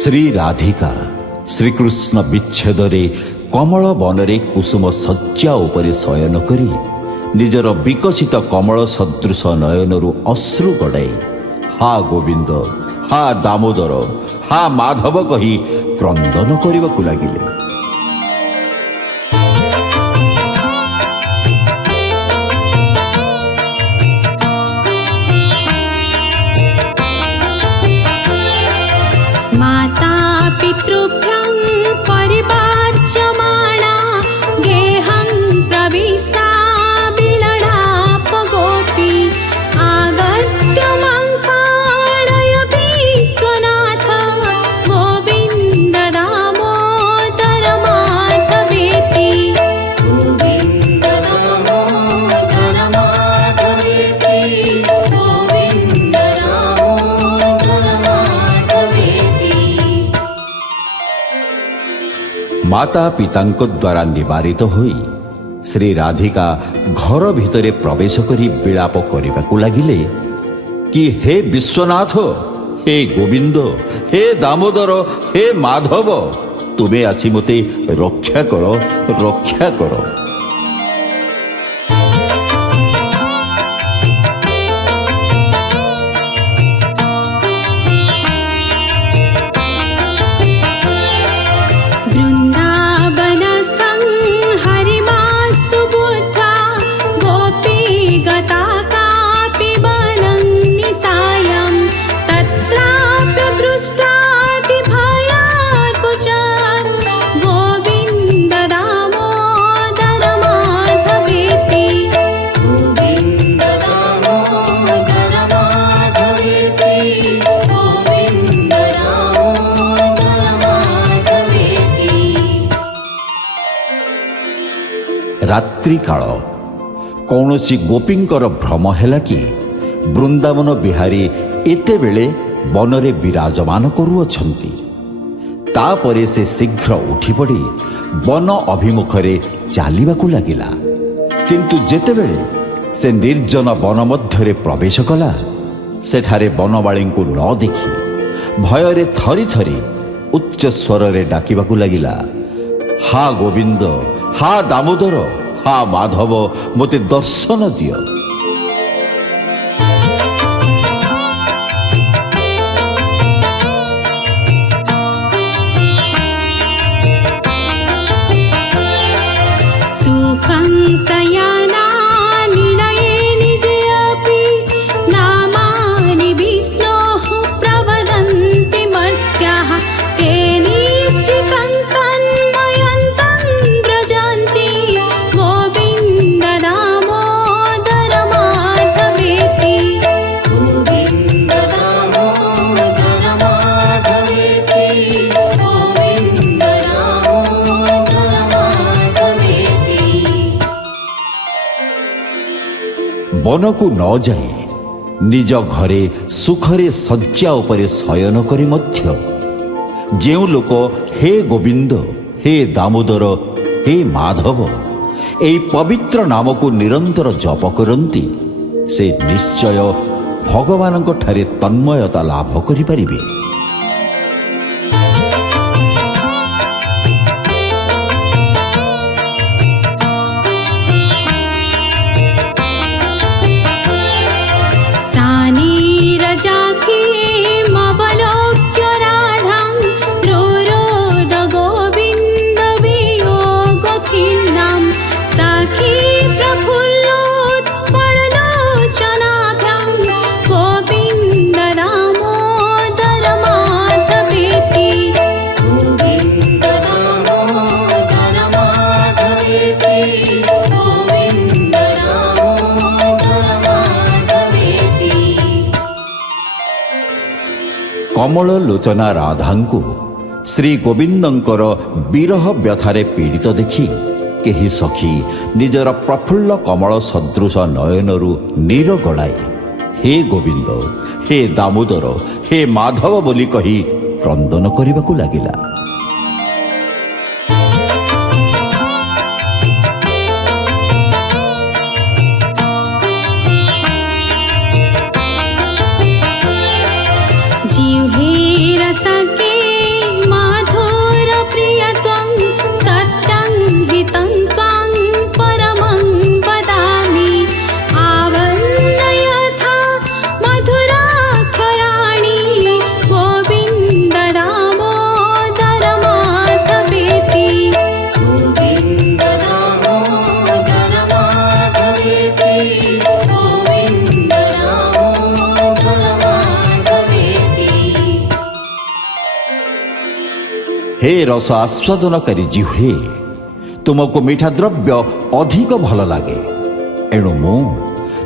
ଶ୍ରୀ ରାଧିକା ଶ୍ରୀକୃଷ୍ଣ ବିଚ୍ଛେଦରେ କମଳ ବନରେ କୁସୁମ ଶଯ୍ୟା ଉପରେ ଶୟନ କରି ନିଜର ବିକଶିତ କମଳ ସଦୃଶ ନୟନରୁ ଅଶ୍ରୁ ଗଡ଼ାଇ ହା ଗୋବିନ୍ଦ, ହା ଦାମୋଦର, ହା ମାଧବ କହି କ୍ରନ୍ଦନ କରିବାକୁ ଲାଗିଲେ। पितृभ्यं परिवार्यमाणा गेहं प्रविष्टा बिलडापगोपी आगत्य मां पाणय विश्वनाथ गोविन्द दामोदर माधवेति गोविन्द दामोदर माधवेति गोविन्द दामोदर माधवेति। ମାତା ପିତାଙ୍କ ଦ୍ୱାରା ନିବାରିତ ହୋଇ ଶ୍ରୀ ରାଧିକା ଘର ଭିତରେ ପ୍ରବେଶ କରି ବିଳାପ କରିବାକୁ ଲାଗିଲେ କି ହେ ବିଶ୍ୱନାଥ, ହେ ଗୋବିନ୍ଦ, ହେ ଦାମୋଦର, ହେ ମାଧବ, ତୁମେ ଆସି ମୋତେ ରକ୍ଷା କର, ରକ୍ଷା କର। ରାତ୍ରି କାଳ କୌଣସି ଗୋପୀଙ୍କର ଭ୍ରମ ହେଲା କି ବୃନ୍ଦାବନ ବିହାରୀ ଏତେବେଳେ ବନରେ ବିରାଜମାନ କରୁଅଛନ୍ତି। ତାପରେ ସେ ଶୀଘ୍ର ଉଠିପଡ଼ି ବନ ଅଭିମୁଖରେ ଚାଲିବାକୁ ଲାଗିଲା। କିନ୍ତୁ ଯେତେବେଳେ ସେ ନିର୍ଜନ ବନ ମଧ୍ୟରେ ପ୍ରବେଶ କଲା, ସେଠାରେ ବନମାଳୀଙ୍କୁ ନ ଦେଖି ଭୟରେ ଥରି ଥରି ଉଚ୍ଚ ସ୍ୱରରେ ଡାକିବାକୁ ଲାଗିଲା, ହା ଗୋବିନ୍ଦ, ହା ଦାମୋଦର, ହା ମାଧବ, ମୋତେ ଦର୍ଶନ ଦିଅ। सुखं सयाना ବନକୁ ନ ଯାଇ ନିଜ ଘରେ ସୁଖରେ ଶଯ୍ୟା ଉପରେ ଶୟନ କରି ମଧ୍ୟ ଯେଉଁ ଲୋକ ହେ ଗୋବିନ୍ଦ, ହେ ଦାମୋଦର, ହେ ମାଧବ ଏହି ପବିତ୍ର ନାମକୁ ନିରନ୍ତର ଜପ କରନ୍ତି, ସେ ନିଶ୍ଚୟ ଭଗବାନଙ୍କଠାରେ ତନ୍ମୟତା ଲାଭ କରିପାରିବେ। କମଳ ଲୋଚନା ରାଧାଙ୍କୁ ଶ୍ରୀ ଗୋବିନ୍ଦଙ୍କର ବିରହ ବ୍ୟଥାରେ ପୀଡ଼ିତ ଦେଖି କେହି ସଖୀ ନିଜର ପ୍ରଫୁଲ୍ଲ କମଳ ସଦୃଶ ନୟନରୁ ନୀର ଗଡ଼ାଇ ହେ ଗୋବିନ୍ଦ, ହେ ଦାମୋଦର, ହେ ମାଧବ ବୋଲି କହି କ୍ରନ୍ଦନ କରିବାକୁ ଲାଗିଲା। हे रस आस्वादनकारी जिह्वे, तुमको मीठा द्रव्य अधिक भल लगे, एणु मु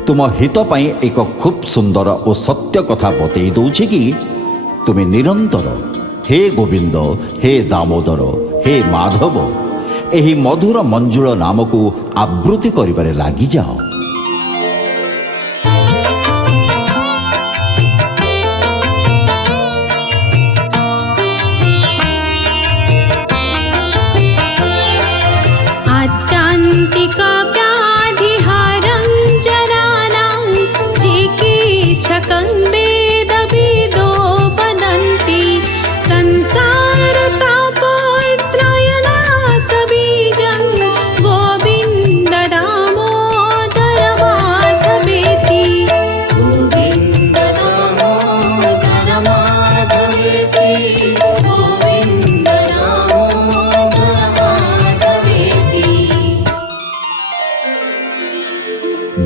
तुम हित पाई एक खूब सुंदर और सत्य कथा बतई दूची कि तुम्हें निरंतर हे गोविंद, हे दामोदर, हे माधव एही मधुर मंजुल नाम को आवृत्ति करिबारे लागि जाओ।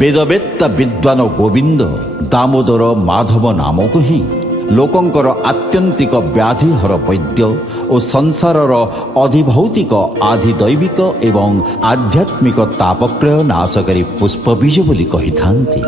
वेदवेत्ता विद्वान गोविंद, दामोदर, माधव नाम को ही लोकंकर आत्यंतिक व्याधिहर वैद्य और संसारर अधिभौतिक आधिदैविक एवं आध्यात्मिक तापक्रय नाशकारी पुष्पबीज बोली कही थांती।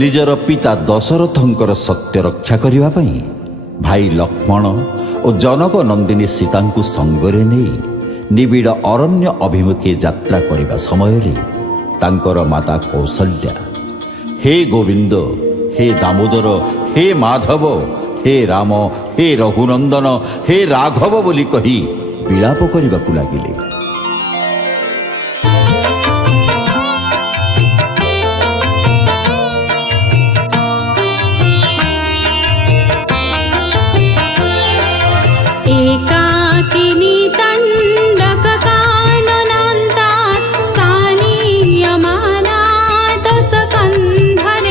निजर पिता दशरथंकर सत्य रक्षा करिबा पई भाई लक्ष्मण और जनक नंदिनी सीता को संगरे नहीं निबिड़ अरण्य अभिमुखे यात्रा करिबा समय रे तांकर माता कौशल्या हे गोविंद, हे दामोदर, हे माधव, हे राम, हे रघुनंदन, हे राघव बोली कही विलाप करिबाकु लागिले। सानीयमाना दशकन्धरे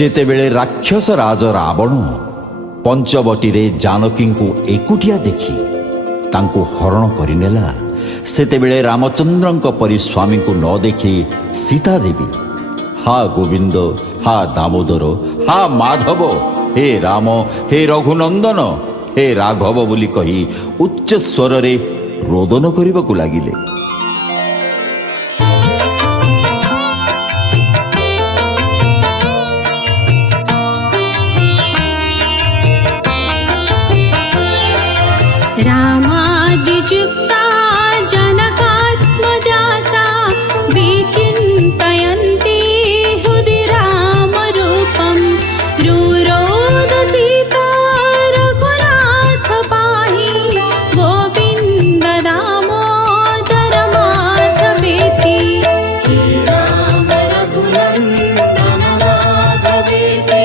ଯେତେବେଳେ ରାକ୍ଷସ ରାଜ ରାବଣ ପଞ୍ଚବଟୀରେ ଜାନକୀଙ୍କୁ ଏକୁଟିଆ ଦେଖି ତାଙ୍କୁ ହରଣ କରିନେଲା, ସେତେବେଳେ ରାମଚନ୍ଦ୍ରଙ୍କ ପରି ସ୍ୱାମୀଙ୍କୁ ନ ଦେଖି ସୀତା ଦେବୀ "ହା ଗୋବିନ୍ଦ, ହା ଦାମୋଦର, ହା ମାଧବ, ହେ ରାମ, ହେ ରଘୁନନ୍ଦନ, ହେ ରାଘବ" ବୋଲି କହି ଉଚ୍ଚ ସ୍ୱରରେ ରୋଦନ କରିବାକୁ ଲାଗିଲେ। रामादिजुक्ता जनकात्मजा सा विचिन्तयन्ती हृदि रामरूपं रुरोद सीता रघुनाथ पाहि गोविन्द दामोदर माधवेति। हे राम रघुनन्दन माधवेति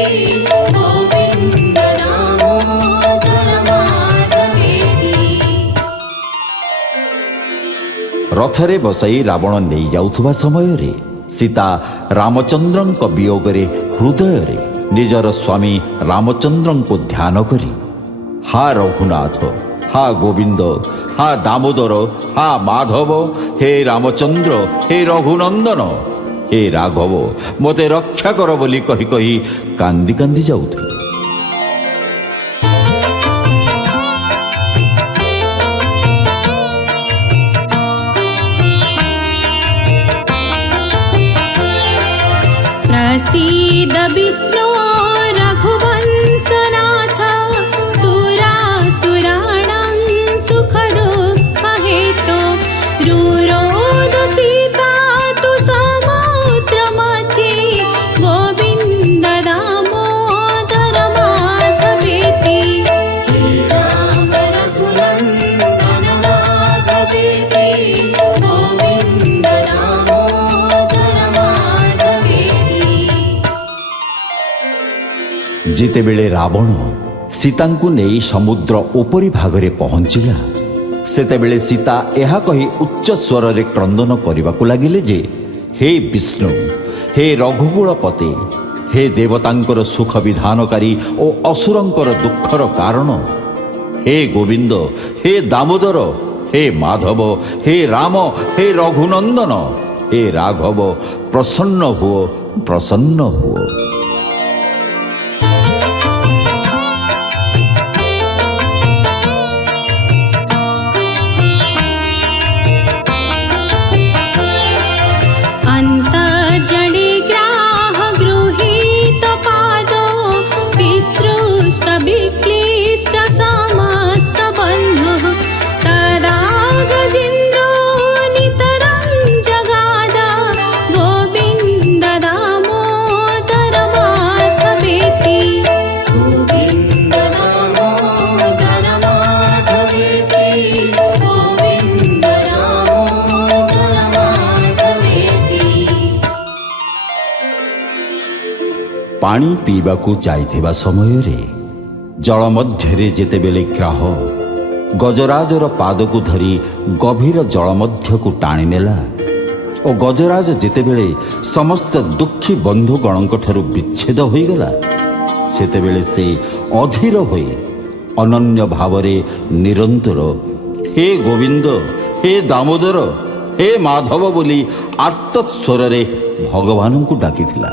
गोविन्द दामोदर माधवेति। ରଥରେ ବସାଇ ରାବଣ ନେଇ ଯାଉଥିବା ସମୟରେ ସୀତା ରାମଚନ୍ଦ୍ରଙ୍କ ବିୟୋଗରେ ହୃଦୟରେ ନିଜର ସ୍ୱାମୀ ରାମଚନ୍ଦ୍ରଙ୍କୁ ଧ୍ୟାନ କରି "ହା ରଘୁନାଥ, ହା ଗୋବିନ୍ଦ, ହା ଦାମୋଦର, ହା ମାଧବ, ହେ ରାମଚନ୍ଦ୍ର, ହେ ରଘୁନନ୍ଦନ, ହେ ରାଘବ, ମୋତେ ରକ୍ଷା କର" ବୋଲି କହି କହି କାନ୍ଦି କାନ୍ଦି ଯାଉଥିଲେ। प्रसीद विष्णो रघुवंशनाथ सुरासुराणां सुखदुःखहेतो रुरोद सीता तु समुद्रमध्ये गोविन्द दामोदर माधवेति। हे राम रघुनन्दन माधवेति गोविन्द दामोदर माधवेति। ଯେତେବେଳେ ରାବଣ ସୀତାଙ୍କୁ ନେଇ ସମୁଦ୍ର ଉପରି ଭାଗରେ ପହଞ୍ଚିଲା, ସେତେବେଳେ ସୀତା ଏହା କହି ଉଚ୍ଚ ସ୍ୱରରେ କ୍ରନ୍ଦନ କରିବାକୁ ଲାଗିଲେ ଯେ "ହେ ବିଷ୍ଣୁ, ହେ ରଘୁକୁଳପତେ, ହେ ଦେବତାଙ୍କର ସୁଖ ବିଧାନକାରୀ ଓ ଅସୁରଙ୍କର ଦୁଃଖର କାରଣ, ହେ ଗୋବିନ୍ଦ, ହେ ଦାମୋଦର, ହେ ମାଧବ, ହେ ରାମ, ହେ ରଘୁନନ୍ଦନ, ହେ ରାଘବ, ପ୍ରସନ୍ନ ହୁଅ, ପ୍ରସନ୍ନ ହୁଅ"। अन्तर्जने ग्राह गृहीत पादो विसृष्ट विक्लिष्ट समस्त बन्धुः तदा गजेन्द्रो नितरं जगाद गोविन्द दामोदर माधवेति। गोविन्द दामोदर माधवेति गोविन्द दामोदर माधवेति। ପାଣି ପିଇବାକୁ ଯାଇଥିବା ସମୟରେ ଜଳ ମଧ୍ୟରେ ଯେତେବେଳେ ଗ୍ରାହ ଗଜରାଜର ପାଦକୁ ଧରି ଗଭୀର ଜଳ ମଧ୍ୟକୁ ଟାଣିନେଲା ଓ ଗଜରାଜ ଯେତେବେଳେ ସମସ୍ତ ଦୁଃଖୀ ବନ୍ଧୁଗଣଙ୍କଠାରୁ ବିଚ୍ଛେଦ ହୋଇଗଲା, ସେତେବେଳେ ସେ ଅଧୀର ହୋଇ ଅନନ୍ୟ ଭାବରେ ନିରନ୍ତର "ହେ ଗୋବିନ୍ଦ, ହେ ଦାମୋଦର, ହେ ମାଧବ" ବୋଲି ଆର୍ତ୍ତ ସ୍ୱରରେ ଭଗବାନଙ୍କୁ ଡାକିଥିଲା।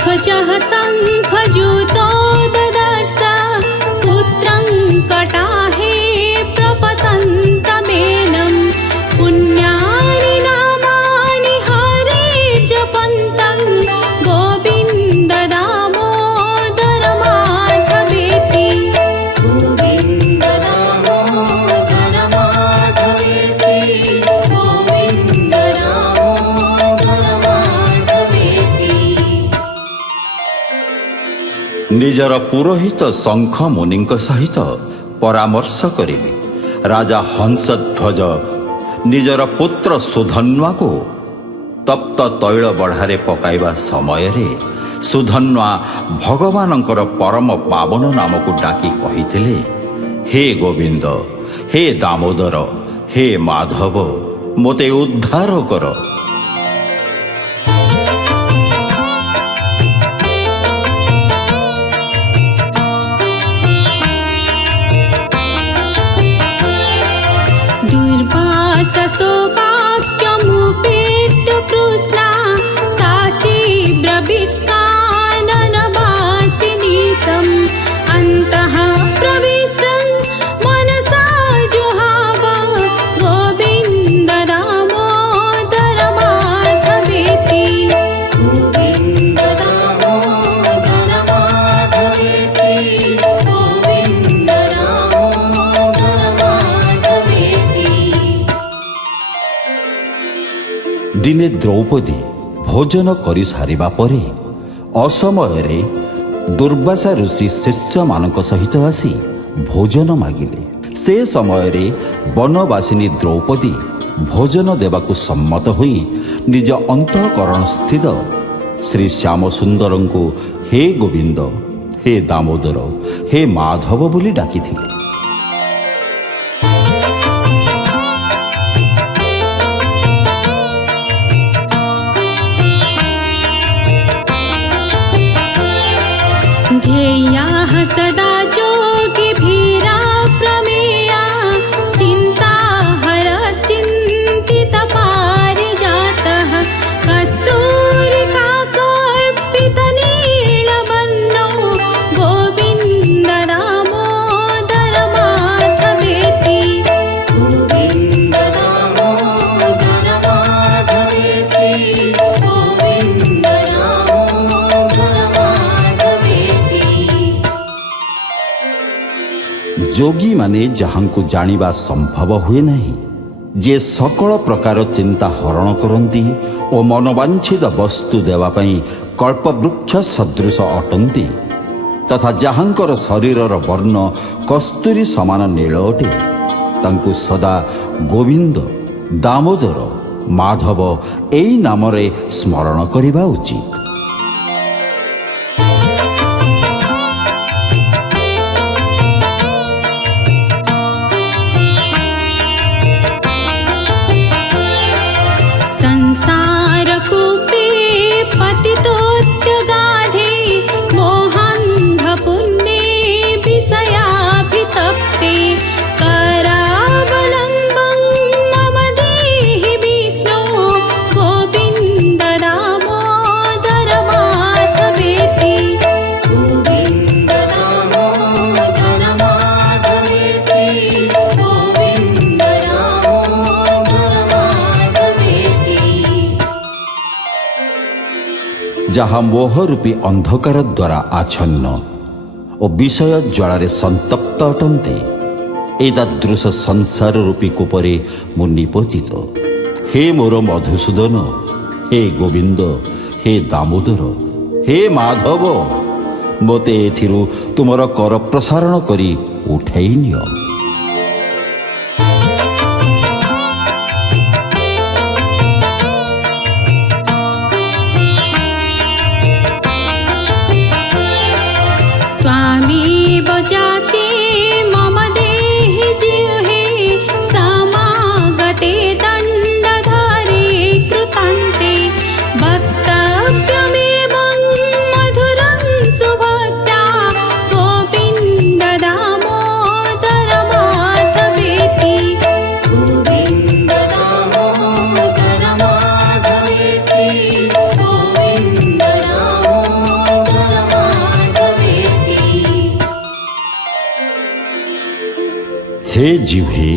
ध्वजः शङ्खयूतो ददर्श पुत्रं कटाहे प्रपतन्तमेनं पुण्यानि नामानि हरे जपन्तं गोविन्द दामोदर माधवेति। गोविन्द दामोदर माधवेति गोविन्द दामोदर माधवेति। ନିଜର ପୁରୋହିତ ଶଙ୍ଖ ମୁନିଙ୍କ ସହିତ ପରାମର୍ଶ କରି ରାଜା ହଂସଧ୍ୱଜ ନିଜର ପୁତ୍ର ସୁଧନ୍ୱାକୁ ତପ୍ତ ତୈଳ ବଢ଼ାରେ ପକାଇବା ସମୟରେ ସୁଧନ୍ୱା ଭଗବାନଙ୍କର ପରମ ପାବନ ନାମକୁ ଡାକି କହିଥିଲେ, ହେ ଗୋବିନ୍ଦ, ହେ ଦାମୋଦର, ହେ ମାଧବ, ମୋତେ ଉଦ୍ଧାର କର। दुर्वाससौभाग्यमुपेत्य कृष्णा साची ब्रवीत्काननवासिनीशम् अन्तः प्रविष्टं मनसा जुहाव गोविन्द दामोदर माधवेति। गोविन्द दामोदर माधवेति, गोविन्द दामोदर माधवेति। ଦିନେ ଦ୍ରୌପଦୀ ଭୋଜନ କରିସାରିବା ପରେ ଅସମୟରେ ଦୁର୍ବାସା ଋଷି ଶିଷ୍ୟମାନଙ୍କ ସହିତ ଆସି ଭୋଜନ ମାଗିଲେ। ସେ ସମୟରେ ବନବାସିନୀ ଦ୍ରୌପଦୀ ଭୋଜନ ଦେବାକୁ ସମ୍ମତ ହୋଇ ନିଜ ଅନ୍ତଃକରଣ ସ୍ଥିତ ଶ୍ରୀ ଶ୍ୟାମସୁନ୍ଦରଙ୍କୁ ହେ ଗୋବିନ୍ଦ, ହେ ଦାମୋଦର, ହେ ମାଧବ ବୋଲି ଡାକିଥିଲେ। ध्येयाः सदा जोगिभिरा प्रमेया चिन्ताहरश्चिन्तितपारिजातः कस्तूरिकाकल्पितनीलवन्नो गोविन्द दामोदर माधवेति। गोविन्द दामोदर माधवेति, गोविन्द दामोदर माधवेति। ଯୋଗୀ ମାନେ ଯାହାଙ୍କୁ ଜାଣିବା ସମ୍ଭବ ହୁଏ ନାହିଁ, ଯିଏ ସକଳ ପ୍ରକାର ଚିନ୍ତା ହରଣ କରନ୍ତି ଓ ମନବାଞ୍ଛିତ ବସ୍ତୁ ଦେବା ପାଇଁ କଳ୍ପବୃକ୍ଷ ସଦୃଶ ଅଟନ୍ତି ତଥା ଯାହାଙ୍କର ଶରୀରର ବର୍ଣ୍ଣ କସ୍ତୁରୀ ସମାନ ନୀଳ ଅଟେ, ତାଙ୍କୁ ସଦା ଗୋବିନ୍ଦ, ଦାମୋଦର, ମାଧବ ଏହି ନାମରେ ସ୍ମରଣ କରିବା ଉଚିତ। संसारकूपे पतितोऽत्यगाधे मोहान्धपुण्ये विषयाभितप्ते करावलम्बं मम देहि विष्णो गोविन्द दामोदर माधवेति। गोविन्द दामोदर माधवेति, गोविन्द दामोदर माधवेति। ଯାହା ମୋହ ରୂପୀ ଅନ୍ଧକାର ଦ୍ୱାରା ଆଚ୍ଛନ୍ନ ଓ ବିଷୟ ଜ୍ୱାଳାରେ ସନ୍ତପ୍ତ ଅଟନ୍ତି, ଏ ତାଦୃଶ ସଂସାର ରୂପୀ କୂପରେ ମୁଁ ନିପତିତ। ହେ ମୋର ମଧୁସୂଦନ, ହେ ଗୋବିନ୍ଦ, ହେ ଦାମୋଦର, ହେ ମାଧବ, ମୋତେ ଏଥିରୁ ତୁମର କର ପ୍ରସାରଣ କରି ଉଠାଇ ନିଅ। त्वामेव जाचे मम देहि जिह्वे समागते दण्डधारे कृतान्ते वक्तव्यमेवं मधुरं सुभक्त्या गोविन्द दामोदर माधवेति। गोविन्द दामोदर माधवेति, गोविन्द दामोदर माधवेति। ହେ ଜିହ୍ୱେ,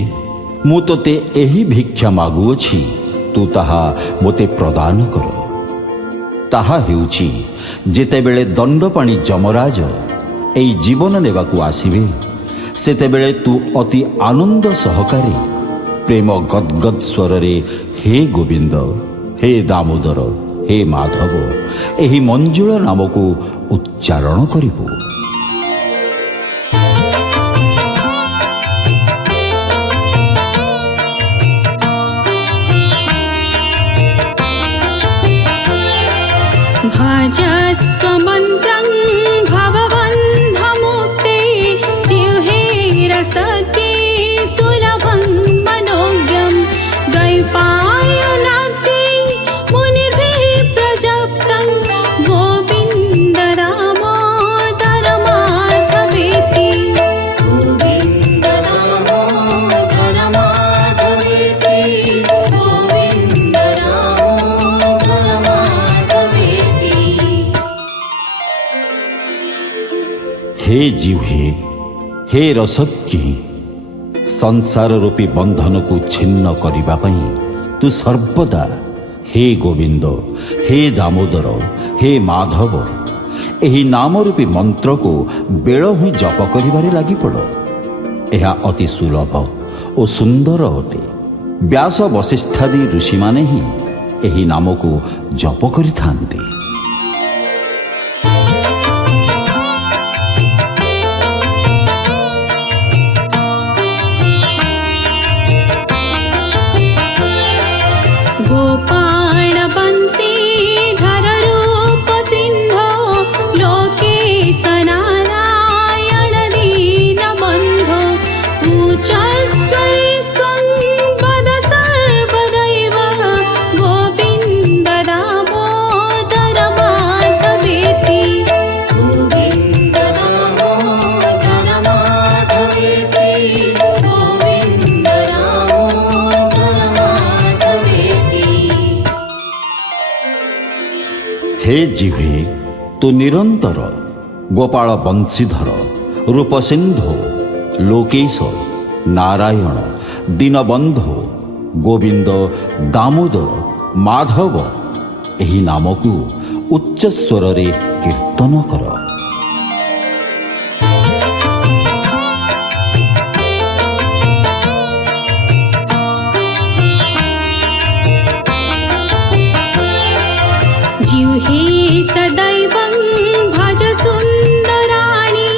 ମୁଁ ତୋତେ ଏହି ଭିକ୍ଷା ମାଗୁଅଛି, ତୁ ତାହା ମୋତେ ପ୍ରଦାନ କର। ତାହା ହେଉଛି ଯେତେବେଳେ ଦଣ୍ଡପାଣି ଯମରାଜ ଏହି ଜୀବନ ନେବାକୁ ଆସିବେ, ସେତେବେଳେ ତୁ ଅତି ଆନନ୍ଦ ସହକାରେ ପ୍ରେମ ଗଦ୍ଗଦ୍ ସ୍ୱରରେ ହେ ଗୋବିନ୍ଦ, ହେ ଦାମୋଦର, ହେ ମାଧବ ଏହି ମଞ୍ଜୁଳ ନାମକୁ ଉଚ୍ଚାରଣ କରିବୁ। भजस्व जिह्वे हे रसज्ञी संसार रूपी बंधन को छिन्न करने पाई तू सर्वदा हे गोविंद हे दामोदर हे माधव एही नाम रूपी मंत्र को बेल ही जप करिबारे लागि पड़। यह अति सुलभ और सुंदर अटे। व्यास वशिष्ठादि ऋषि माने ही एही नाम को जप करिथांती। गोपाल बंशीधर रूप सिंधो लोकेश नारायण दीनबन्धो उच्चस्वरिस्त्वं वद सर्वदैव गोविन्द दामोदर माधवेति गोविन्द दामोदर माधवेति गोविन्द दामोदर माधवेति। हे जिह्वे तू निरंतर गोपाल बंशीधर रूप सिंधु लोकेश नारायण दीनबंधु गोविंद दामोदर माधव एही नाम को उच्च स्वर रे कीर्तन कर। जिह्वे सदैवं भज सुन्दराणि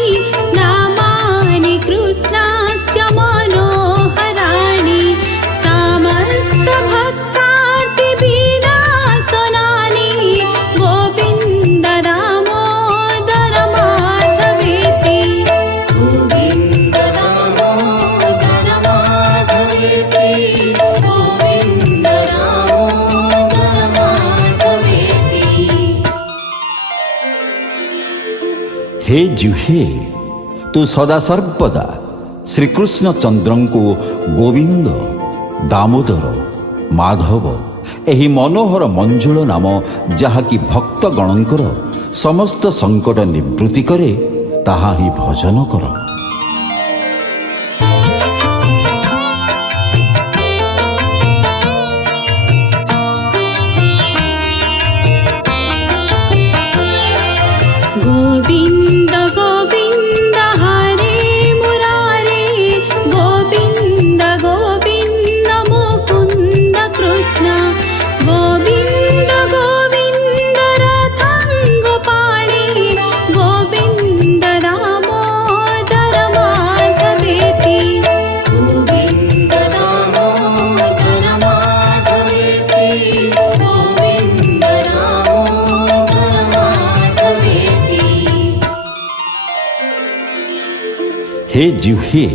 नामानि कृष्णस्य मनोहराणि समस्तभक्तार्तिविनाशनानि गोविन्द दामोदर माधवेति गोविन्द दामोदर माधवेति गोविन्द दामोदर माधवेति। हे जिह्वे तू सदा सर्वदा श्रीकृष्ण चंद्र को गोविंद दामोदर माधव एही मनोहर मंजुल नाम जहाँकि भक्त गणंकर समस्त संकट निवृत्ति करे ताहा ही भजन कर। गोविन्द गोविन्द हरे मुरारे गोविन्द गोविन्द मुकुन्द कृष्ण गोविन्द गोविन्द रथाङ्गपाणि गोविन्द दामोदर माधवेति गोविन्द दामोदर माधवेति गोविन्द दामोदर माधवेति। हे जिह्वे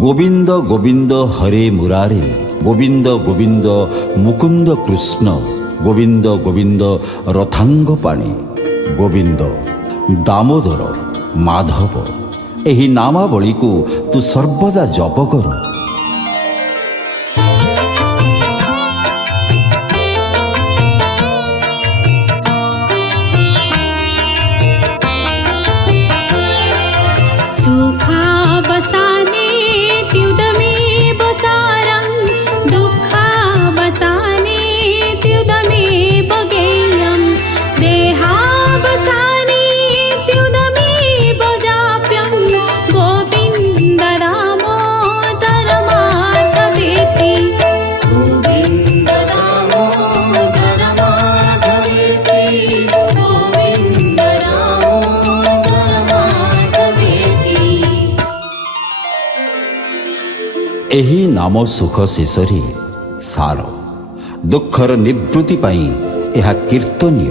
गोविंद गोविंद हरे मुरारे गोविंद गोविंद मुकुंद कृष्ण गोविंद गोविंद रथांग पाणी गोविंद दामोदर माधव एही नामावली को तू सर्वदा जप कर। सुखावसाने त्युदमेव सारं दुःखावसाने त्युदमेव गेयं देहावसाने त्युदमेव जाप्यं गोविन्द दामोदर माधवेति गोविन्द दामोदर माधवेति गोविन्द दामोदर माधवेति। एही नाम सुख शेषरे सार दुखर निवृत्ति पाई यह कीर्तनीय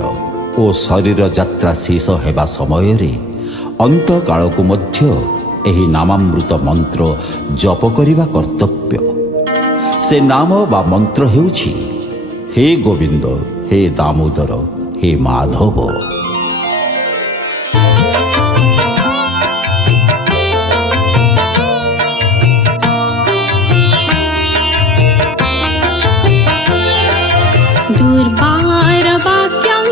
और शरीर यात्रा शेष हेबा समय रे अंत काल को मध्य एही नामामृत मंत्र जप करिबा कर्तव्य। से नाम बा मंत्र हेउछि हे गोविंद हे दामोदर हे माधव। दुर्वार वाक्यं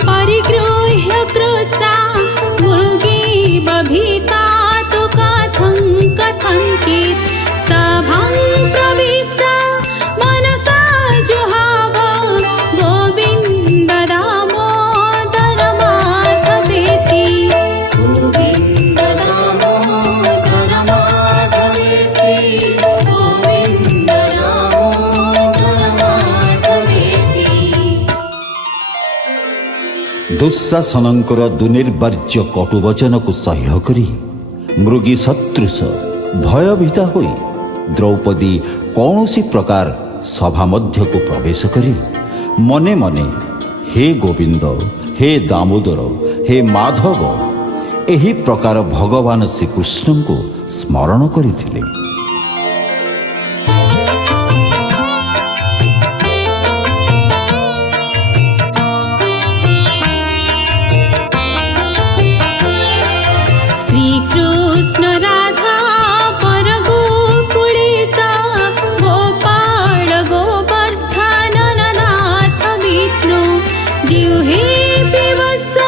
परिगृह्य कृष्णा मुरुगे बभीता ଦୁଃଶାସନଙ୍କର ଦୁର୍ନିବାର୍ଯ୍ୟ କଟୁବଚନକୁ ସହ୍ୟ କରି ମୃଗୀ ସଦୃଶ ଭୟଭୀତା ହୋଇ ଦ୍ରୌପଦୀ କୌଣସି ପ୍ରକାର ସଭା ମଧ୍ୟକୁ ପ୍ରବେଶ କରି ମନେ ମନେ ହେ ଗୋବିନ୍ଦ, ହେ ଦାମୋଦର, ହେ ମାଧବ ଏହି ପ୍ରକାର ଭଗବାନ ଶ୍ରୀକୃଷ୍ଣଙ୍କୁ ସ୍ମରଣ କରିଥିଲେ। श्रीकृष्ण राधा पर गोकुलेशा गोपाल गोवर्धन नाथ विष्णु जिह्वे पिबस्व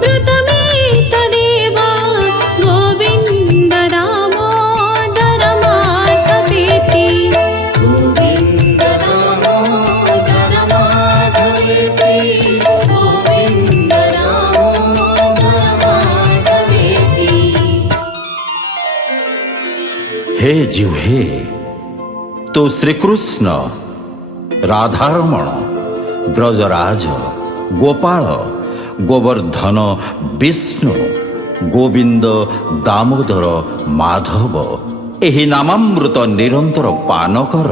मृतमेतदेव गोविन्द दामोदर माधवेति गोविन्द दामोदर माधवेति गोविन्द दामोदर माधवेति। हे जिह्वे, तो श्रीकृष्ण, राधारमण, ब्रजराज, गोपाल, गोवर्धन, विष्णु, गोविंद, दामोदर, माधव ଏହି ନାମାମୃତ ନିରନ୍ତର ପାନ କର।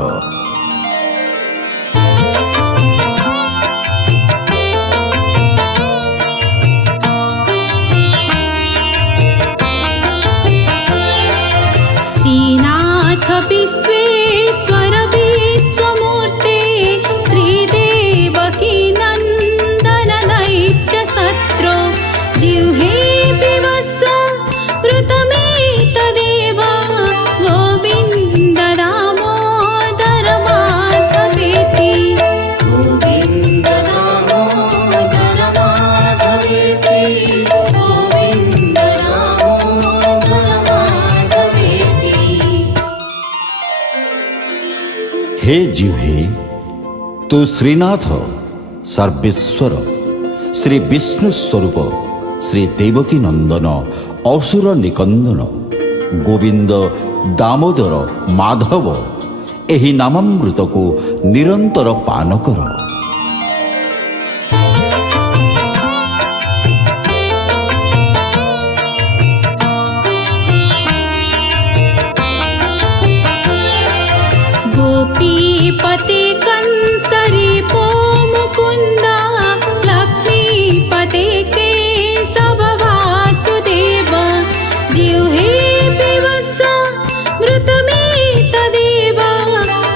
श्रीनाथ विश्वेश्वर विश्वमूर्ते श्रीदेवकी नन्दन दैत्य शत्रो जिह्वे पिबस्व मृतमेतदेव गोविन्द दामोदर माधवेति गोविन्द दामोदर माधवेति गोविन्द दामोदर माधवेति। हे जिह्वे, तू श्रीनाथ, सर्वेश्वर, श्री विष्णु स्वरूप, श्री देवकी नंदन, असुर निकंदन, गोविंद, दामोदर, माधव ଏହି ନାମାମୃତକୁ ନିରନ୍ତର ପାନ କର। गोपीपते कंसरीपो मुकुन्द लक्ष्मीपते केशव वासुदेव जिह्वे पिबस्व मृतमेतदेव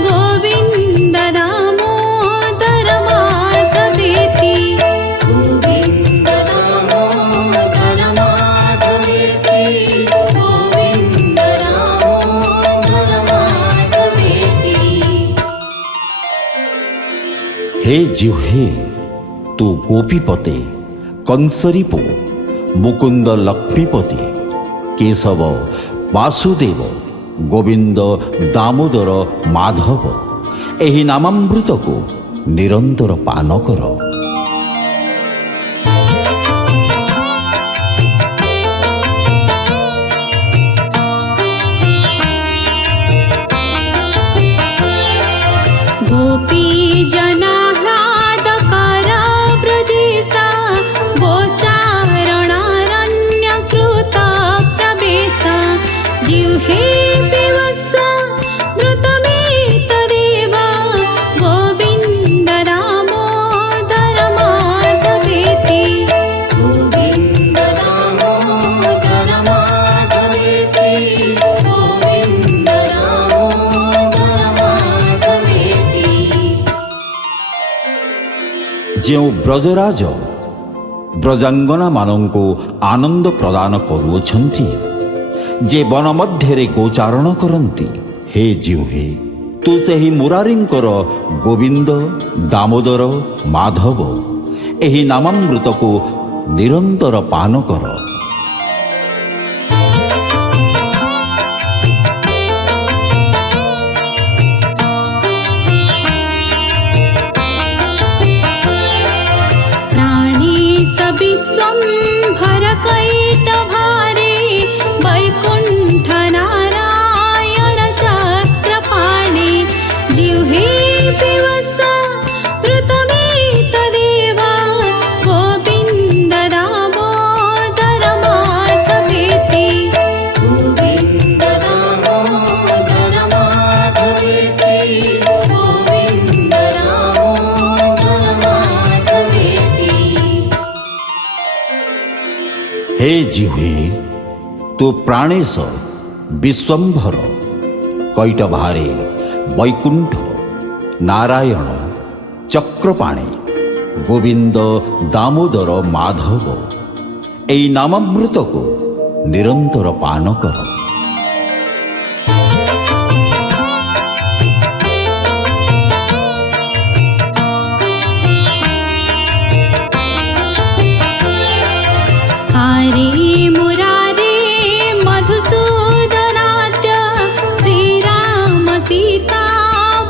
गोविन्द दामोदर माधवेति गोविन्द दामोदर माधवेति गोविन्द दामोदर माधवेति। हे जिह्वे, तू गोपीपते, कंसरीपो, मुकुंद लक्ष्मीपति, केशव, वासुदेव, गोविंद, दामोदर, माधव ଏହି ନାମାମୃତକୁ ନିରନ୍ତର ପାନ କର। गोपी जनाह्लादकरा ब्रजेशा गोचारणारण्यकृता प्रवेशा जिह्वे पिबस्व मृतमेतदेव गोविन्द दामोदर माधवेति गोविन्द दामोदर माधवेति गोविन्द दामोदर माधवेति। ଯେଉଁ ବ୍ରଜରାଜ ବ୍ରଜାଙ୍ଗନାମାନଙ୍କୁ ଆନନ୍ଦ ପ୍ରଦାନ କରୁଅଛନ୍ତି, ଯେ ବନ ମଧ୍ୟରେ ଗୋଚାରଣ କରନ୍ତି, ହେ ଜିହ୍ୱେ, ତୁ ସେହି ମୁରାରୀଙ୍କର ଗୋବିନ୍ଦ, ଦାମୋଦର, ମାଧବ ଏହି ନାମାମୃତକୁ ନିରନ୍ତର ପାନ କର। विश्वम्भरकैटभारे वैकुण्ठ नारायण चक्रपाणे जिह्वे पिबस्व मृतमेतदेव गोविन्द जिह्वे तू प्राणेश विश्वम्भर कैटभारे वैकुंठ नारायण चक्रपाणे गोविंद दामोदर माधव এই নামামৃতକୁ ନିରନ୍ତର ପାନ କର। हरे मुरारे मधुसूदनाद्य श्रीराम सीता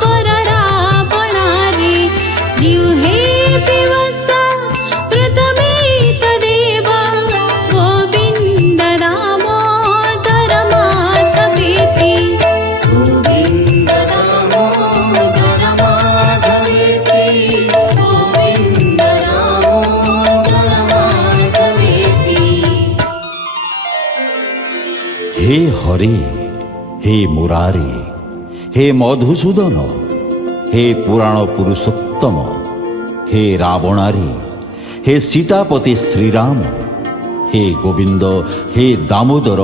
वररावणारे जिह्वे पिबस्व मृतमेतदेव गोविन्द दामोदर माधवेति गोविन्द दामोदर माधवेति गोविन्द दामोदर माधवेति। हे हरे हे मुरारे हे मधुसूदन हे पुराण पुरुषोत्तम हे रावणारी हे सीतापति श्रीराम हे गोविंद हे दामोदर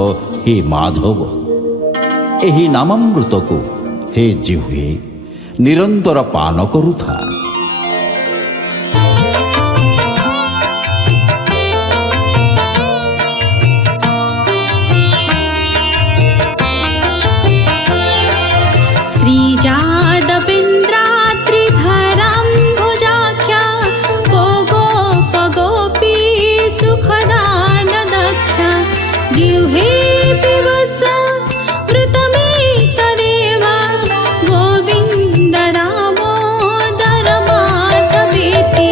हे माधव ଏହି ନାମାମୃତକୁ हे जिह्वे ନିରନ୍ତର ପାନ କରୁଥା। श्रीजादविन्द्रात्रिधरं भुजाख्या गो गोप गोपी सुखदानदख्या जिह्वे पिबस्व मृतमेतदेव गोविन्द दामोदर माधवेति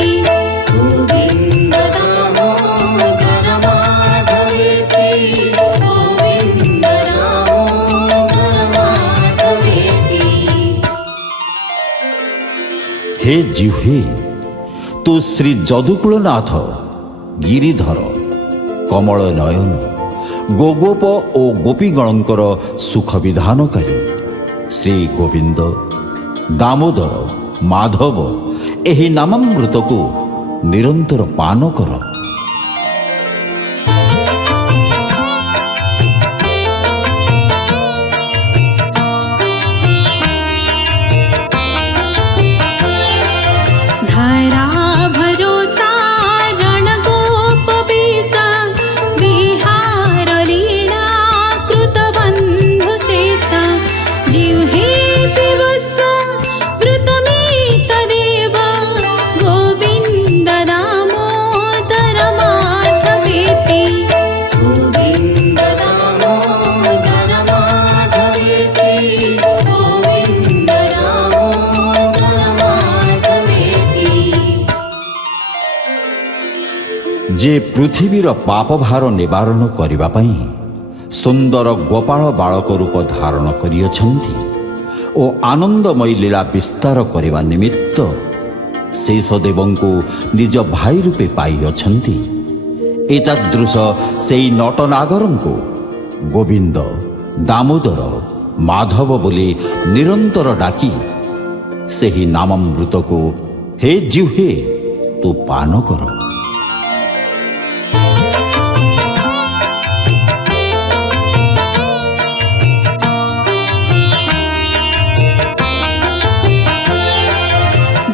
गोविन्द दामोदर माधवेति गोविन्द दामोदर माधवेति। हे जिह्वे तू श्री ଯଦୁକୁଳନାଥ ଗିରିଧର କମଳ ନୟନ ଗୋଗୋପ ଓ ଗୋପୀଗଣଙ୍କର ସୁଖ ବିଧାନକାରୀ ଶ୍ରୀ ଗୋବିନ୍ଦ ଦାମୋଦର ମାଧବ ଏହି ନାମାମୃତକୁ ନିରନ୍ତର ପାନ କର। धरा भरोता रणगोपवीसा विहार लीला कृतबन्धुशेषा जिह्वे पिबस्व मृतमेतदेव गोविन्द दामोदर माधवेति गोविन्द दामोदर माधवेति गोविन्द दामोदर माधवेति। ଯେ ପୃଥିବୀର ପାପ ଭାର ନିବାରଣ କରିବା ପାଇଁ ସୁନ୍ଦର ଗୋପାଳ ବାଳକ ରୂପ ଧାରଣ କରିଅଛନ୍ତି ଓ ଆନନ୍ଦମୟୀ ଲୀଳା ବିସ୍ତାର କରିବା ନିମିତ୍ତ ଶେଷଦେବଙ୍କୁ ନିଜ ଭାଇ ରୂପେ ପାଇଅଛନ୍ତି ଏତାଦୃଶ ସେହି ନଟନାଗରଙ୍କୁ ଗୋବିନ୍ଦ ଦାମୋଦର ମାଧବ ବୋଲି ନିରନ୍ତର ଡାକି ସେହି ନାମାମୃତକୁ ହେ ଜିହ୍ୱେ ତୁ ପାନ କର।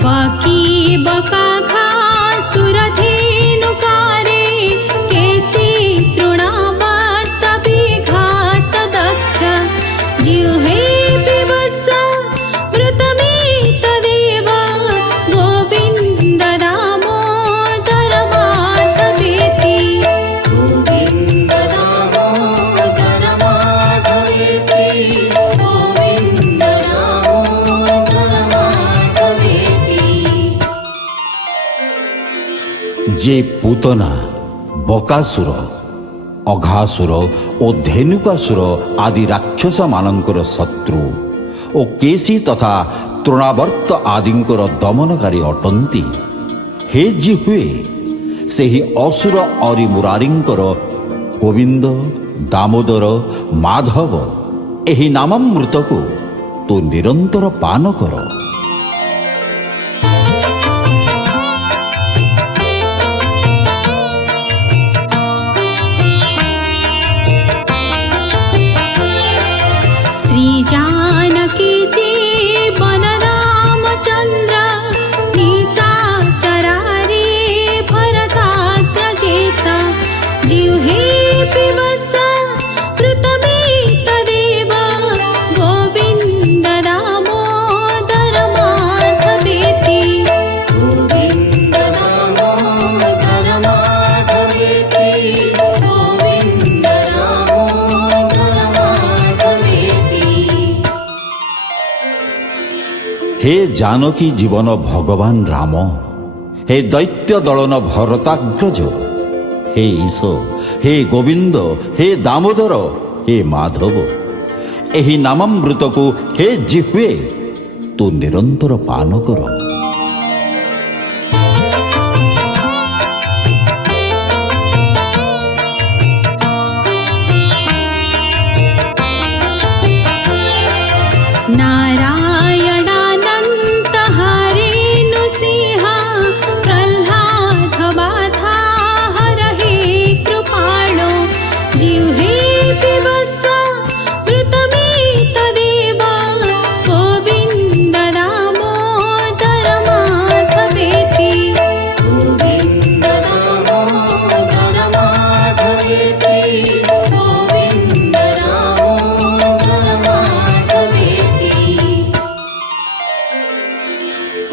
बाकी बकाघा सुरधेनुकारे केसी तृणावर्त विघात दक्ष जिह्वे पिबस्व मृतमेतदेव गोविन्द दामोदर माधवेति गोविन्द दामोदर माधवेति गोविन्द दामोदर माधवेति। ଯେ ପୂତନା ବକାସୁର ଅଘାସୁର ଓ ଧେନୁକାସୁର ଆଦି ରାକ୍ଷସମାନଙ୍କର ଶତ୍ରୁ ଓ କେଶୀ ତଥା ତୃଣାବର୍ତ୍ତ ଆଦିଙ୍କର ଦମନକାରୀ ଅଟନ୍ତି ହେ ଜିହ୍ୱେ ସେହି ଅସୁର ଅରିମୁରାରୀଙ୍କର ଗୋବିନ୍ଦ ଦାମୋଦର ମାଧବ ଏହି ନାମାମୃତକୁ ତୁ ନିରନ୍ତର ପାନ କର। हे जानकी जीवन भगवान राम, हे दैत्य दलन भरताग्रज, हे ईश, हे गोविंद, हे दामोदर, हे माधव, एही नामामृत को हे जिह्वे तू निरंतर पान कर। नारायणानन्त हरेनु सिंहा प्रह्लाद बाधा हरहे कृपाणो जिह्वे पिबस्व मृतमेतदेव गोविन्द दामोदर माधवेति गोविन्द दामोदर माधवेति गोविन्द दामोदर माधवेति।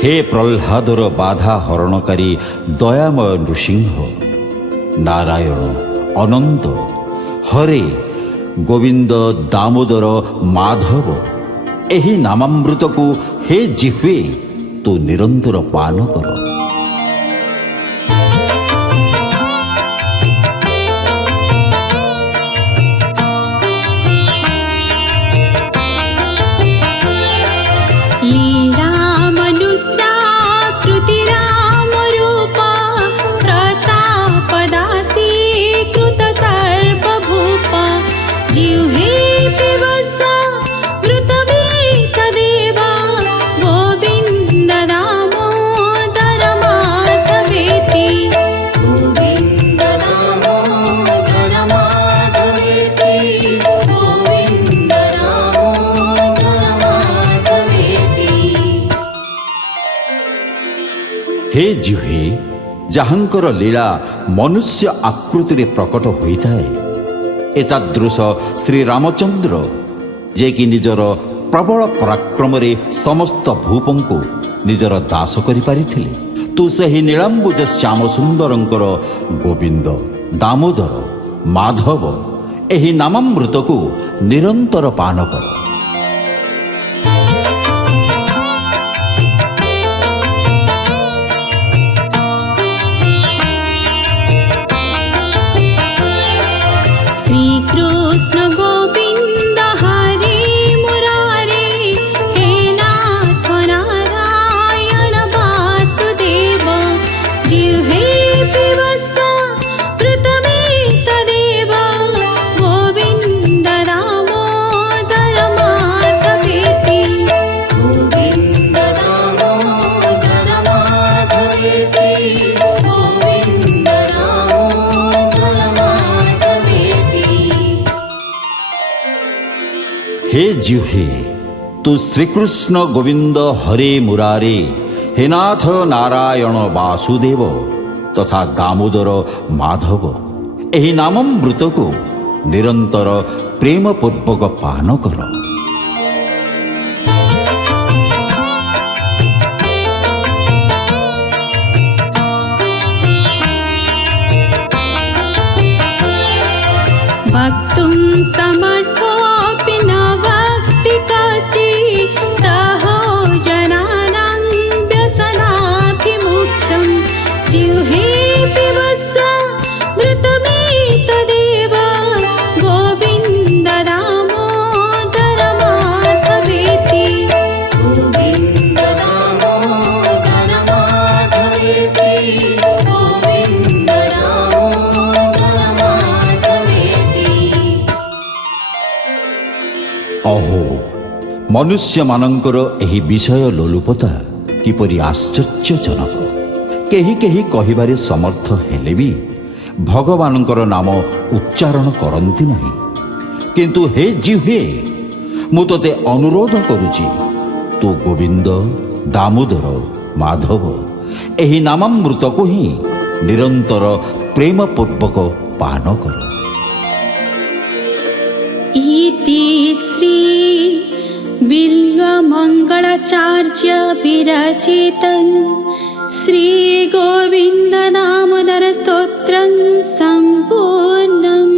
हे प्रह्लादर बाधा हरणकारी दयामय नृसिंह, नारायण अनंत हरे गोविंद दामोदर माधव, एही नामामृत को हे जिह्वे तू निरंतर पान कर। लीला मनुष्या कृति राम रूपा प्रतापदासी कृत सर्वभूपा जिह्वे पिबस्व मृतमेतदेव गोविन्द दामोदर माधवेति गोविन्द दामोदर माधवेति गोविन्द दामोदर माधवेति। हे जिह्वे जाहांकर लीला मनुष्य आकृति रे प्रकट होता है, एतादृश श्री रामचंद्र जे कि निजर प्रबल पराक्रम रे समस्त भूपं को निजर दास करि पारिथिले, तू सही नीलांबुज श्याम सुंदरंकर गोविंद दामोदर माधव एही नामामृत को निरंतर पान कर। श्रीकृष्ण गोविन्द हरे मुरारे हे नाथ नारायण वासुदेव जिह्वे पिबस्व मृतमेतदेव गोविन्द दामोदर माधवेति गोविन्द दामोदर माधवेति गोविन्द दामोदर माधवेति। हे जिह्वे तू श्रीकृष्ण गोविंद हरे मुरारे हे नाथ नारायण वासुदेव तथा दामोदर माधव एही नामामृत को निरंतर प्रेम पूर्वक पान कर। वक्तुं समर्थोऽपि न वक्ति कश्चित् तहो जनानां व्यसनाभिमुख्यं जिह्वे पिबस्व मृतमेतदेव गोविन्द दामोदर माधवेति गोविन्द दामोदर माधवेति गोविन्द दामोदर माधवेति। अहो मनुष्य मानकर एही विषय लोलुपता किपरि आश्चर्यजनक। केही केही कहिबारे समर्थ हेले भी भगवानଙ୍କର नाम उच्चारण करନ୍ତି ନାହିଁ। किंतु हे जिह्वे ମୁଁ ତୋତେ ଅନୁରୋଧ କରୁଛି, ତୁ ଗୋବିନ୍ଦ ଦାମୋଦର ମାଧବ ଏହି ନାମାମୃତକୁ ହିଁ ନିରନ୍ତର ପ୍ରେମ ପୂର୍ବକ ପାନ କର। इति श्री बिल्वमङ्गलाचार्य विरचितं श्री गोविन्द दामोदर स्तोत्रं सम्पूर्णम्।